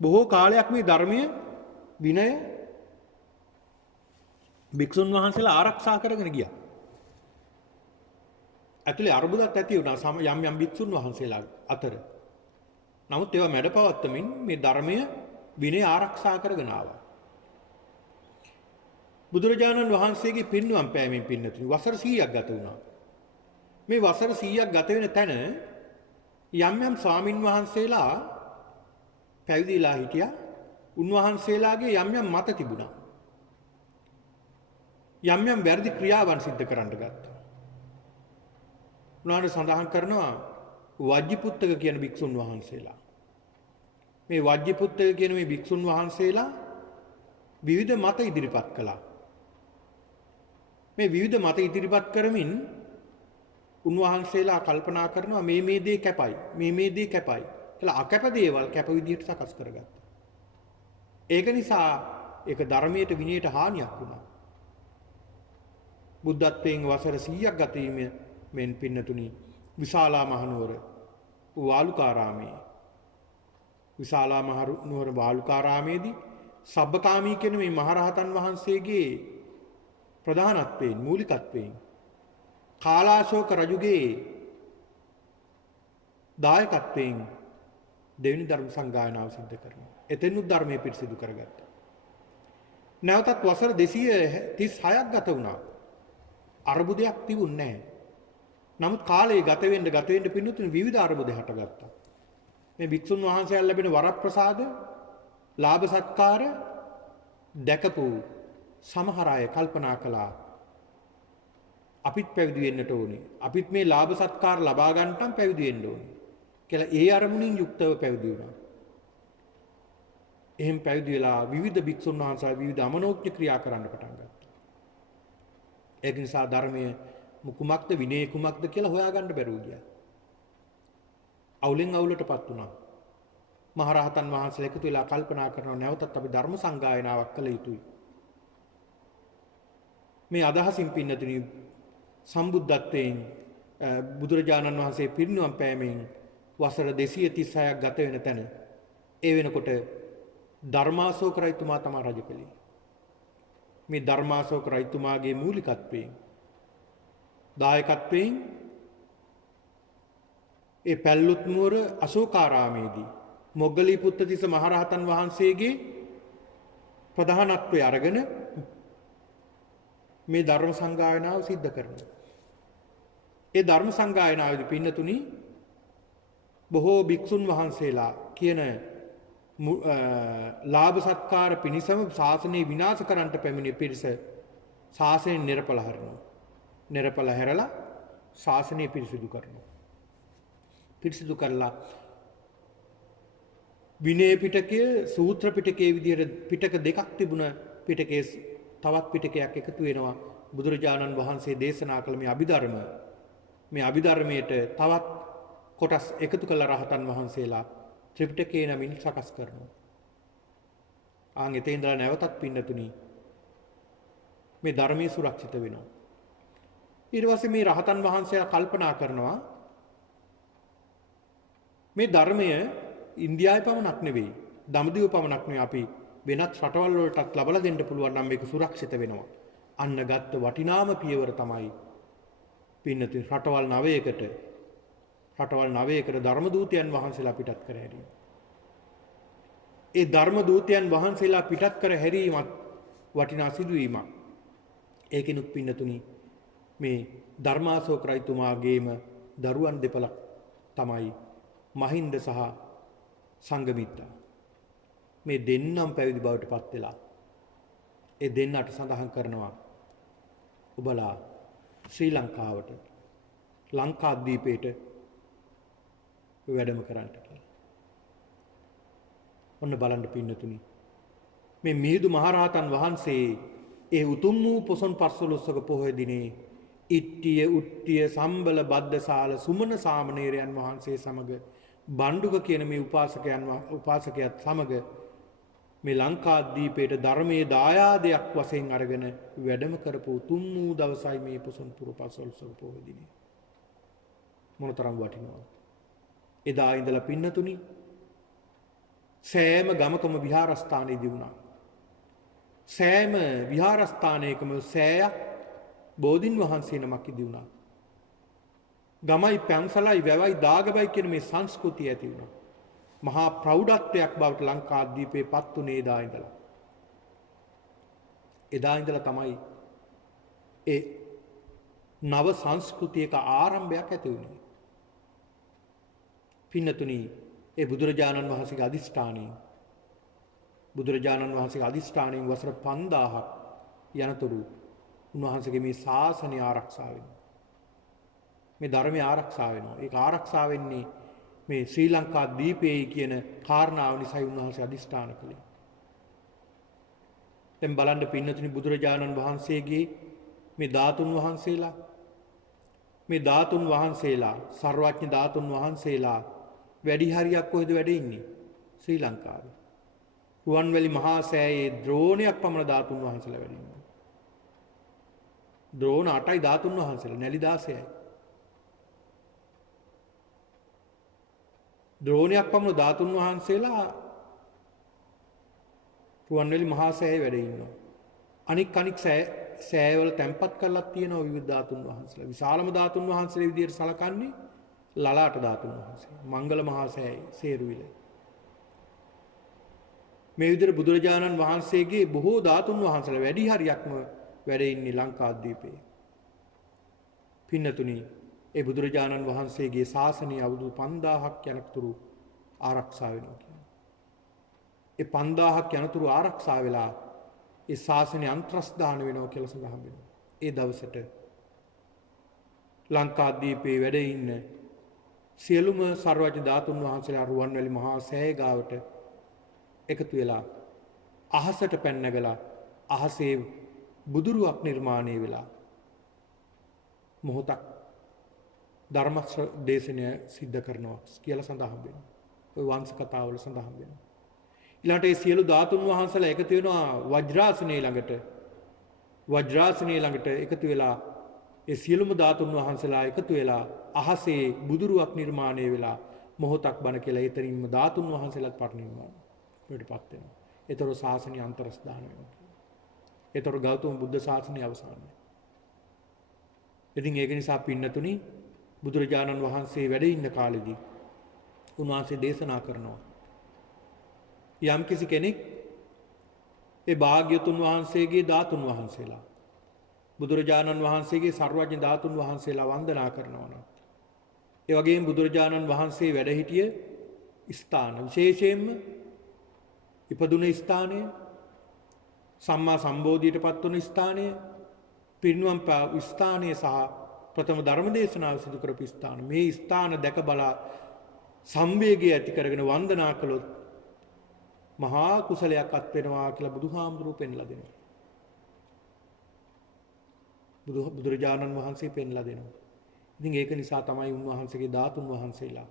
බොහෝ කාලයක් මේ ධර්මයේ විනය භික්ෂුන් වහන්සේලා ආරක්ෂා කරගෙන ගියා. ඇතුලේ අරුබුදක් ඇති වුණා යම් යම් භික්ෂුන් වහන්සේලා අතර. නමුත් ඒවා මැඩපවත්තමින් මේ ධර්මය විනය ආරක්ෂා කරගෙන ආවා. බුදුරජාණන් වහන්සේගේ පිරිනිවන් පෑමෙන් පින්නතුනි වසර 100ක් ගත වුණා. මේ වසර 100ක් ගත වෙන තැන යම් යම් ස්වාමින් වහන්සේලා පැවිදිලා හිටියා. උන්වහන්සේලාගේ යම් යම් මත තිබුණා. යම් යම් වැරදි ක්‍රියාවන් සිද්ධ කරන්න ගත්තා. උනාට සඳහන් කරනවා වජ්ජිපුත්තක කියන භික්ෂුන් වහන්සේලා. මේ වජ්ජිපුත්තක කියන මේ භික්ෂුන් වහන්සේලා විවිධ මත ඉදිරිපත් කළා. මේ විවිධ මත ඉදිරිපත් කරමින් උන්වහන්සේලා කල්පනා කරනවා මේ දේ කැපයි, මේ දේ කැපයි කියලා අකැප දේවල් කැප විදිහට සකස් කරගත්තා. ඒක නිසා ඒක ධර්මයට විනයට හානියක් වුණා. බුද්ධත්වයෙන් වසර 100ක් ගත වීමෙන් පින්නතුනි විශාලා මහනුවර වාලුකාරාමයේ විශාලා මහනුවර වාලුකාරාමේදී සබ්බකාමී කියන මේ මහරහතන් වහන්සේගේ ප්‍රධානත්වයෙන් මූලිකත්වයෙන් කාලාශෝක රජුගේ දායකත්වයෙන් දෙවෙනි ධර්ම සංගායනාව සිද්ධ කරනවා. එතෙනුත් ධර්මයේ පිරිසිදු කරගත්තා. නැවතත් වසර 236ක් ගත වුණා. අරුබුදයක් තිබුණේ නැහැ. නමුත් කාලේ ගත වෙන්න පින්නතුනි විවිධ අරුබුද හටගත්තා. මේ භික්ෂුන් වහන්සේලා ලැබෙන වරප්‍රසාද, ලාභ සත්කාර දැකපු සමහර අය කල්පනා කළා අපිත් පැවිදි වෙන්නට ඕනේ. අපිත් මේ ලාභ සත්කාර ලබා ගන්නටම් පැවිදි වෙන්න ඕනේ කියලා ඒ අරමුණින් යුක්තව පැවිදි වුණා. එහෙම පැවිදි වෙලා විවිධ භික්ෂුන් වහන්සේලා විවිධ අමනෝඥ ක්‍රියා කරන්න පටන් ගත්තා. ඒක නිසා ධර්මයේ කුමක්ද විනය කුමක්ද කියලා හොයාගන්න බැරුව ගියා. අවුලෙන් අවුලටපත් වුණා. මහරහතන් වහන්සේලා එකතු වෙලා කල්පනා කරනවා නැවතත් අපි ධර්ම සංගායනාවක් කළ යුතුයි. මේ අදහසින් පින්නතුනි සම්බුද්ධත්වයෙන් බුදුරජාණන් වහන්සේ පිරිනිවන් පෑමෙන් වසර 236ක් ගත වෙන තැන ඒ වෙනකොට ධර්මාශෝක රජතුමා තමයි රජ කළේ. මේ ධර්මාශෝක රජතුමාගේ මූලිකත්වයෙන් දායකත්වයෙන් ඒ පැල්ලුත් නුවර අශෝකාරාමේදී මොග්ගලී පුත්තතිස්ස මහරහතන් වහන්සේගේ ප්‍රධානත්වය අරගෙන මේ ධර්ම සංගායනාව සිද්ධ කරනවා. ඒ ධර්ම සංගායනාවේදී පින්නතුනි බොහෝ භික්ෂුන් වහන්සේලා කියන ලාභ සත්කාර පිණිසම ශාසනය විනාශ කරන්නට පැමිණි පිරිස ශාසනයෙන් නිරපල හරිනවා. නිරපල හැරලා ශාසනය පිරිසිදු කරනවා. පිරිසිදු කරලා විනය පිටකය සූත්‍ර පිටකයේ විදිහට පිටක දෙකක් තිබුණ පිටකයේ තවත් පිටකයක් එකතු වෙනවා. බුදුරජාණන් වහන්සේ දේශනා කළ මේ අභිධර්මයට තවත් කොටස් එකතු කළ රහතන් වහන්සේලා ත්‍රිපිටකේ නමින් සකස් කරනවා. ආන් එතේ ඉඳලා නැවතත් පින්නතුනි මේ ධර්මයේ සුරක්ෂිත වෙනවා. ඊට පස්සේ මේ රහතන් වහන්සේලා කල්පනා කරනවා මේ ධර්මය ඉන්දියාවේ පමණක් නෙවෙයි, දඹදිව පමණක් නෙවෙයි අපි වෙනත් රටවල් වලටත් ලබලා දෙන්න පුළුවන් නම් මේක සුරක්ෂිත වෙනවා. අන්න ගත්ත වටිනාම පියවර තමයි පින්නතුනි රටවල් 9කට ධර්ම දූතයන් වහන්සේලා පිටත් කර හැරීම. ඒ ධර්ම දූතයන් වහන්සේලා පිටත් කර හැරීමත් වටිනා සිදුවීමක්. ඒකිනුත් පින්නතුනි මේ ධර්මාශෝක රජතුමාගේම දරුවන් දෙපළක් තමයි මහින්ද සහ සංඝමිත්තා. මේ දෙන්නම් පැවිදි බවට පත් වෙලා ඒ දෙන්නට සඳහන් කරනවා ඔබලා ශ්‍රී ලංකාවට ලංකාද්වීපයට වැඩම කරන්න කියලා. ඔන්න බලන්න පින්නතුනි මේ මිහිඳු මහරහතන් වහන්සේ ඒ උතුම් වූ පොසොන් පස්වලොස්වක පොහොය දිනේ ඉට්ටිය උට්ටිය සම්බල බද්දසාල සුමන සාමණේරයන් වහන්සේ සමග බණ්ඩුක කියන මේ උපාසකයත් සමග මේ ලංකාද්වීපයට ධර්මයේ දායාදයක් වශයෙන් අරගෙන වැඩම කරපු තුන් වූ දවසයි මේ පොසොන්පුර පස්වලසක පොහොය දිනේ. මොනතරම් වටිනවද? එදා ඉඳලා පින්නතුනි සෑම ගමකම විහාරස්ථානයේදී වුණා. සෑම විහාරස්ථානයකම සෑයක් බෝධින් වහන්සේ නමක් ඉදි වුණා. ගමයි පැන්සලයි වැවයි දාගබයි කියන මේ සංස්කෘතිය ඇති වුණා. මහා ප්‍රෞಢත්වයක් බවට ලංකාද්වීපේ පත් වුණේ එදා ඉඳලා. එදා ඉඳලා තමයි ඒ නව සංස්කෘතියක ආරම්භයක් ඇති වුණේ. පින්නතුනි ඒ බුදුරජාණන් වහන්සේගේ අධිෂ්ඨානයෙන් වසර 5000ක් යනතුරු උන්වහන්සේගේ මේ ශාසනය ආරක්ෂා වෙනවා. මේ ධර්මය ආරක්ෂා වෙනවා. ඒක ආරක්ෂා වෙන්නේ මේ ශ්‍රී ලංකා දීපේ කියන කාරණාව නිසායි උන්වහන්සේ අධිෂ්ඨාන කළේ. දැන් බලන්න පින්නතුනි බුදුරජාණන් වහන්සේගේ මේ ධාතුන් වහන්සේලා සර්වඥ ධාතුන් වහන්සේලා වැඩි හරියක් කොහෙද වැඩ ඉන්නේ? ශ්‍රී ලංකාවේ. රුවන්වැලි මහා සෑයේ ද්‍රෝණයක් පමණ ධාතුන් වහන්සේලා වැඩ ඉන්නවා. ද්‍රෝණ 8යි ධාතුන් වහන්සේලා නැලි 16යි. ද්‍රෝණයක් පමණ ධාතුන් වහන්සේලා රුවන්වැලි මහා සෑයේ වැඩ ඉන්නවා. අනික් සෑවල තැන්පත් කරලා තියෙනවා විවිධ ධාතුන් වහන්සේලා. විශාලම ධාතුන් වහන්සේලා විදියට සලකන්නේ ලලාට ධාතුන් වහන්සේ. මංගල මහා සෑයේ සේරුවිල. මේ විදිහට බුදුරජාණන් වහන්සේගේ බොහෝ ධාතුන් වහන්සේලා වැඩි හරියක්ම වැඩ ඉන්නේ ලංකාද්වීපයේ. පින්නතුනි ඒ බුදුරජාණන් වහන්සේගේ ශාසනය අවුරුදු 5000ක් යනතුරු ආරක්ෂා වෙනවා කියන්නේ. ඒ 5000ක් යනතුරු ආරක්ෂා වෙලා ඒ ශාසනය අන්තරස්ථාන වෙනවා කියලා සඳහන් වෙනවා. ඒ දවසට ලංකාද්වීපයේ වැඩ ඉන්න සියලුම සර්වඥ ධාතුන් වහන්සේලා රුවන්වැලි මහා සෑය ගාවට එකතු වෙලා අහසට පැන නැගලා අහසේ බුදුරුවක් නිර්මාණය වෙලා මොහොතක් ධර්ම දේශනය සිද්ධ කරනවා කියලා සඳහන් වෙනවා. ওই වංශ කතාවල සඳහන් වෙනවා. ඊළඟට ඒ සියලු ධාතුන් වහන්සේලා එකතු වෙනවා වජ්‍රාසනයේ ළඟට එකතු වෙලා ඒ සියලුම ධාතුන් වහන්සේලා එකතු වෙලා අහසේ බුදුරුවක් නිර්මාණය වෙලා මොහොතක් බණ කියලා එතනින්ම ධාතුන් වහන්සේලාත් පරිනිර්වාණයටපත් වෙනවා. ඒතර ශාසනය අන්තරස්ථාන වෙනවා. ඒතර ගෞතම බුද්ධ ශාසනය අවසානයි. ඉතින් ඒක නිසා පින්නතුනි බුදුරජාණන් වහන්සේ වැඩ ඉන්න කාලෙදී උන්වහන්සේ දේශනා කරනවා. යම් කිසි කෙනෙක් ඒ භාග්‍යතුන් වහන්සේගේ ධාතුන් වහන්සේලා බුදුරජාණන් වහන්සේගේ සර්වඥ ධාතුන් වහන්සේලා වන්දනා කරනවා නම් ඒ වගේම බුදුරජාණන් වහන්සේ වැඩ සිටිය ස්ථාන විශේෂයෙන්ම ඉපදුන ස්ථානය සම්මා සම්බෝධියට පත්වන ස්ථානය පිරිනිවන් පා ස්ථානය සහ ප්‍රථම ධර්ම දේශනාව සිදු කරපු ස්ථාන මේ ස්ථාන දැක බලා සංවේගය ඇති කරගෙන වන්දනා කළොත් මහා කුසලයක් අත් වෙනවා කියලා බුදුහාමුදුරුවෝ පෙන්ලා දෙනවා. බුදුරජාණන් වහන්සේ පෙන්ලා දෙනවා. ඉතින් ඒක නිසා තමයි උන්වහන්සේගේ ධාතුන් වහන්සේලා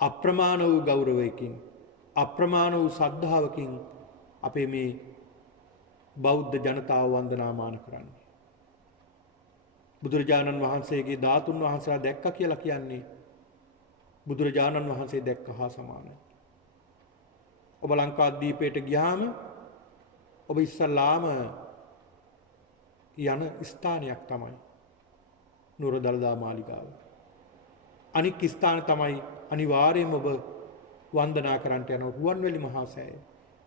අප්‍රමාණ වූ ගෞරවයකින් අප්‍රමාණ වූ ශ්‍රද්ධාවකින් අපේ මේ බෞද්ධ ජනතාව වන්දනාමාන කරන්නේ. බුදුරජාණන් වහන්සේගේ ධාතුන් වහන්සේලා දැක්කා කියලා කියන්නේ බුදුරජාණන් වහන්සේ දැක්ක හා සමානයි. ඔබ ලංකාද්වීපයට ගියාම ඔබ ඉස්සල්ලාම යන ස්ථානයක් තමයි නුවර දළදා මාලිගාව. අනික් ස්ථාන තමයි අනිවාර්යයෙන්ම ඔබ වන්දනා කරන්නට යන රුවන්වැලි මහා සෑය.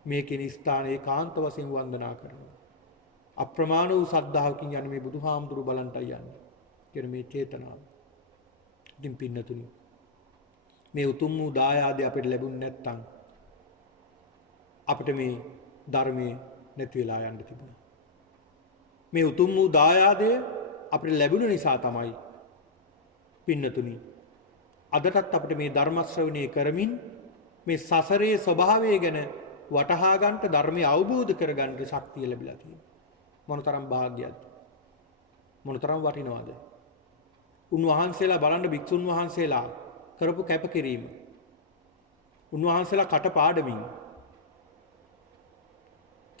මේ කියන ස්ථානයේ කාන්ත වශයෙන් වන්දනා කරනවා. අප්‍රමාණ වූ ශ්‍රද්ධාවකින් යන්නේ මේ බුදුහාමුදුරු බලන්ටයි යන්නේ. කියන මේ චේතනාව. ඉතින් පින්නතුනි මේ උතුම් වූ දායාදේ අපිට ලැබුණ නැත්නම් අපිට මේ ධර්මයේ නැති වෙලා යන්න තිබුණා. මේ උතුම් වූ දායාදය අපිට ලැබුණ නිසා තමයි පින්නතුනි අදටත් අපිට මේ ධර්ම ශ්‍රවණය කරමින් මේ සසරේ ස්වභාවය ගැන වටහා ගන්නට ධර්මය අවබෝධ කර ගන්නට ශක්තිය ලැබිලා තියෙනවා. මොනතරම් වාග්යක්ද. මොනතරම් වටිනවද? උන්වහන්සේලා බලන්න භික්ෂුන් වහන්සේලා කරපු කැපකිරීම. උන්වහන්සේලා කටපාඩමින්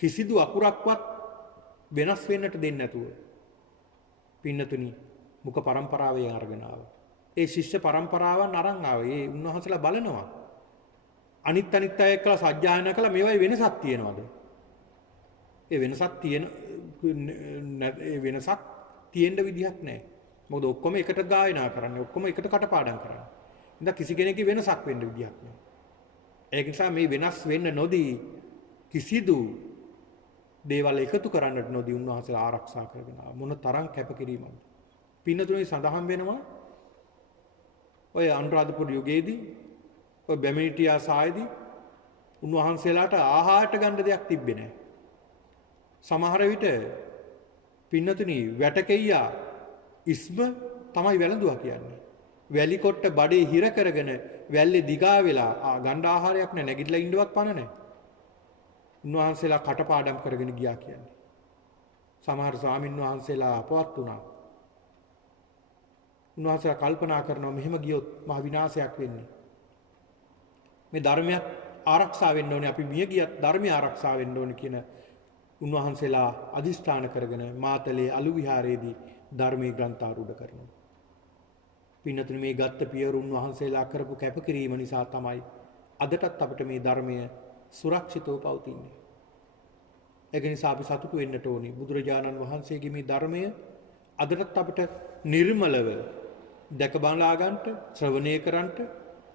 කිසිදු අකුරක්වත් වෙනස් වෙන්නට දෙන්නේ නැතුව පින්නතුනි මුක පරම්පරාවෙන් අරගෙන ආවා. ඒ ශිෂ්‍ය පරම්පරාවන් අරන් ආවා. ඒ උන්වහන්සේලා බලනවා. අනිත් අය එක්කලා සජ්ජායනා කළා මේවයි වෙනසක් තියෙනවද? ඒ වෙනසක් තියෙන්න විදිහක් නැහැ. මොකද ඔක්කොම එකට ගායනා කරන්නේ. ඔක්කොම එකට කටපාඩම් කරන්නේ. ඉතින් කිසි කෙනෙක්ගේ වෙනසක් වෙන්න විදිහක් නැහැ. ඒක නිසා මේ වෙනස් වෙන්න නොදී කිසිදු දේවල් එකතු කරන්නට නොදී උන්වහන්සේලා ආරක්ෂා කරගෙන මොන තරම් කැපකිරීමක්ද. පින්නතුනේ සඳහන් වෙනවා ඔය අනුරාධපුර යුගයේදී ඔය බැමිණිටියා සායේදී උන්වහන්සේලාට ආහාරට ගන්න දෙයක් තිබ්බේ නැහැ. සමහර විට පින්නතුනි වැටකෙයියා ඉස්ම තමයි වැළඳුවා කියන්නේ. වැලි කොට්ට බඩේ හිර කරගෙන වැල්ලේ දිගා වෙලා ගන්න ආහාරයක් නැහැ, නැගිටලා ඉන්නවත් පණ නැහැ. උන්වහන්සේලා කටපාඩම් කරගෙන ගියා කියන්නේ. සමහර ස්වාමින් වහන්සේලා අපවත් වුණා. උන්වහන්සේලා කල්පනා කරනවා මෙහෙම ගියොත් මහ විනාශයක් වෙන්නේ. මේ ධර්මයක් ආරක්ෂා වෙන්න ඕනේ, අපි මිය ගියත් ධර්මය ආරක්ෂා වෙන්න ඕනේ කියන උන්වහන්සේලා අදිෂ්ඨාන කරගෙන මාතලේ අලු විහාරයේදී ධර්මයේ ග්‍රන්ථාරූඪ කරනවා. පින්නතුනි මේ ගත්ත පියවර උන්වහන්සේලා කරපු කැපකිරීම නිසා තමයි අදටත් අපිට මේ ධර්මය සුරක්ෂිතව පවතින්නේ. ඒක නිසා අපි සතුටු වෙන්නට ඕනේ. බුදුරජාණන් වහන්සේගේ මේ ධර්මය අදටත් අපිට නිර්මලව දැක බලා ගන්නට, ශ්‍රවණය කරන්නට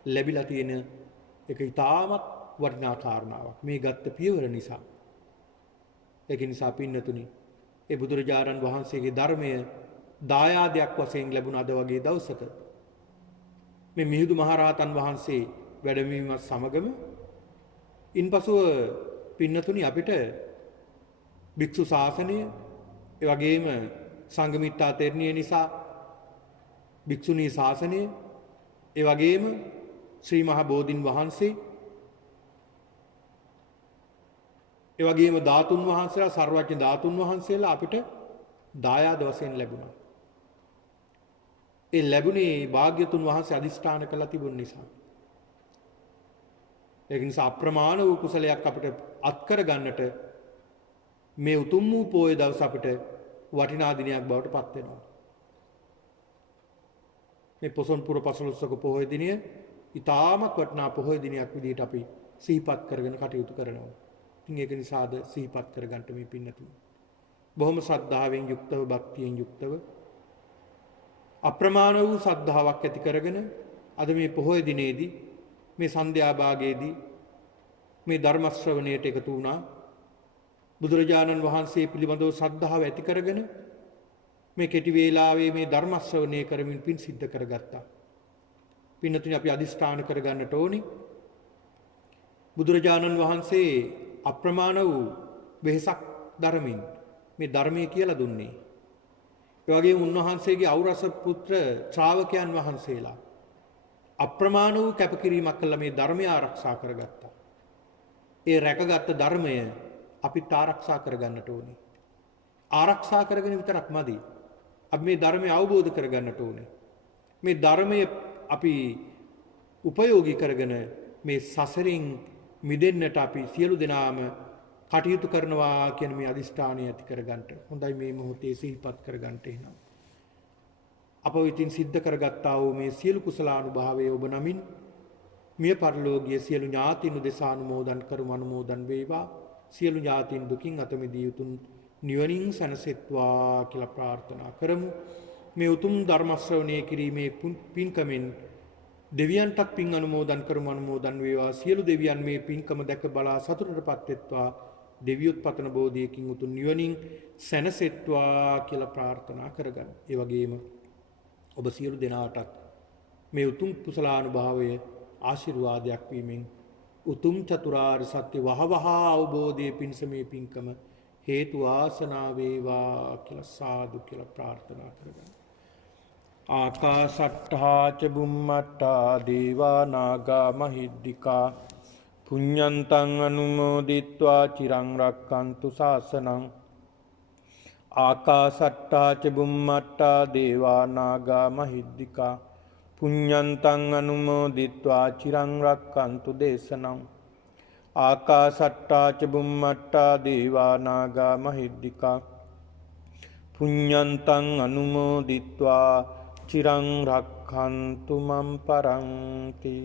ලැබිලා තියෙන එක ඉතාමත් වටිනා කාරණාවක් මේ ගත්ත පියවර නිසා. ඒක නිසා පින්නතුනි ඒ බුදුරජාණන් වහන්සේගේ ධර්මය දායාදයක් වශයෙන් ලැබුණ අද වගේ දවසක මේ මිහිඳු මහරහතන් වහන්සේ වැඩමවීමත් සමගම ඉන්පසුව පින්නතුනි අපිට භික්ෂු ශාසනය ඒ වගේම සංඝමිත්තා තෙරණිය නිසා භික්ෂුණී ශාසනය ඒ වගේම ශ්‍රී මහ බෝධින් වහන්සේ ඒ වගේම ධාතුන් වහන්සේලා සර්වඥ ධාතුන් වහන්සේලා අපිට දායාද වශයෙන් ලැබුණා. ඒ ලැබුණේ භාග්‍යතුන් වහන්සේ අදිෂ්ඨාන කළා තිබුණ නිසා. ඒක නිසා අප්‍රමාණ වූ කුසලයක් අපිට අත්කර ගන්නට මේ උතුම් වූ පොය දවස අපිට වටිනා දිනයක් බවට පත් වෙනවා. මේ පොසොන් පුර 15ක පොහොය දිනය ඉතාමත් වටිනා පොහොය දිනයක් විදිහට අපි සිහිපත් කරගෙන කටයුතු කරනවා. ඉතින් ඒක නිසාද සිහිපත් කරගන්න මේ පින්නතුන්. බොහොම ශ්‍රද්ධාවෙන් යුක්තව භක්තියෙන් යුක්තව අප්‍රමාණ වූ ශ්‍රද්ධාවක් ඇති කරගෙන අද මේ පොහොය දිනේදී මේ සන්ධ්‍යා භාගයේදී මේ ධර්ම ශ්‍රවණයට එකතු වුණා. බුදුරජාණන් වහන්සේ පිළිබඳව ශ්‍රද්ධාව ඇති කරගෙන මේ කෙටි වේලාවේ මේ ධර්ම ශ්‍රවණය කරමින් පින් සිද්ධ කරගත්තා. පින්නතුනි අපි අදිෂ්ඨාන කරගන්නට ඕනි. බුදුරජාණන් වහන්සේ අප්‍රමාණ වූ වෙහසක් ධර්මින් මේ ධර්මයේ කියලා දුන්නේ. ඒ වගේම උන්වහන්සේගේ ඖරස පුත්‍ර ශ්‍රාවකයන් වහන්සේලා අප්‍රමාණ වූ කැපකිරීමක් කළා මේ ධර්මය ආරක්ෂා කරගත්තා. ඒ රැකගත් ධර්මය අපිට ආරක්ෂා කරගන්නට ඕනේ. ආරක්ෂා කරගෙන විතරක් මදි. අපි මේ ධර්මය අවබෝධ කරගන්නට ඕනේ. මේ ධර්මය අපි උපයෝගී කරගෙන මේ සසරින් මිදෙන්නට අපි සියලු දෙනාම කටයුතු කරනවා කියන මේ අදිෂ්ඨානය ඇති කරගන්නට. හොඳයි මේ මොහොතේ සිහිපත් කරගන්නට එනවා. අප විසින් සිද්ධ කරගත්තා වූ මේ සියලු කුසලානුභාවය ඔබ නමින් මිය පරලෝකීය සියලු ඥාතීන් උදෙසා අනුමෝදන් කරමු. අනුමෝදන් වේවා. සියලු ඥාතීන් දුකින් අත මිදී උතුම් නිවනින් සැනසෙත්වා කියලා ප්‍රාර්ථනා කරමු. මේ උතුම් ධර්ම ශ්‍රවණය කිරීමේ පින්කමෙන් දෙවියන්ටත් පින් අනුමෝදන් කරමු. අනුමෝදන් වේවා. සියලු දෙවියන් මේ පින්කම දැක බලා සතුටටපත් වෙත්වා. දෙවියොත් පතන බෝධියකින් උතුම් නිවනින් සැනසෙත්වා කියලා ප්‍රාර්ථනා කරගන්න. ඒ වගේම ඔබ සියලු දෙනාටත් මේ උතුම් කුසලානුභාවය ආශිර්වාදයක් වීමෙන් උතුම් චතුරාර්ය සත්‍ය වහවහ අවබෝධයේ පිණිස මේ පින්කම හේතු වාසනා වේවා කියලා සාදු කියලා ප්‍රාර්ථනා කරගන්න. ආකාශට්ඨා ච බුම්මට්ඨා දේවා නාග මහිද්దికා පුඤ්ඤන්තං අනුමෝදිත්වා චිරං රක්칸තු ශාසනං ආකාසට්ටා ච බුම්මට්ටා දේවා නාග මහිද්దికා පුඤ්ඤන්තං අනුමෝදිත්වා චිරං රක්칸තු දේශනං ආකාසට්ටා ච බුම්මට්ටා දේවා නාග මහිද්దికා පුඤ්ඤන්තං අනුමෝදිත්වා චිරං රක්칸තු මම් පරන්ති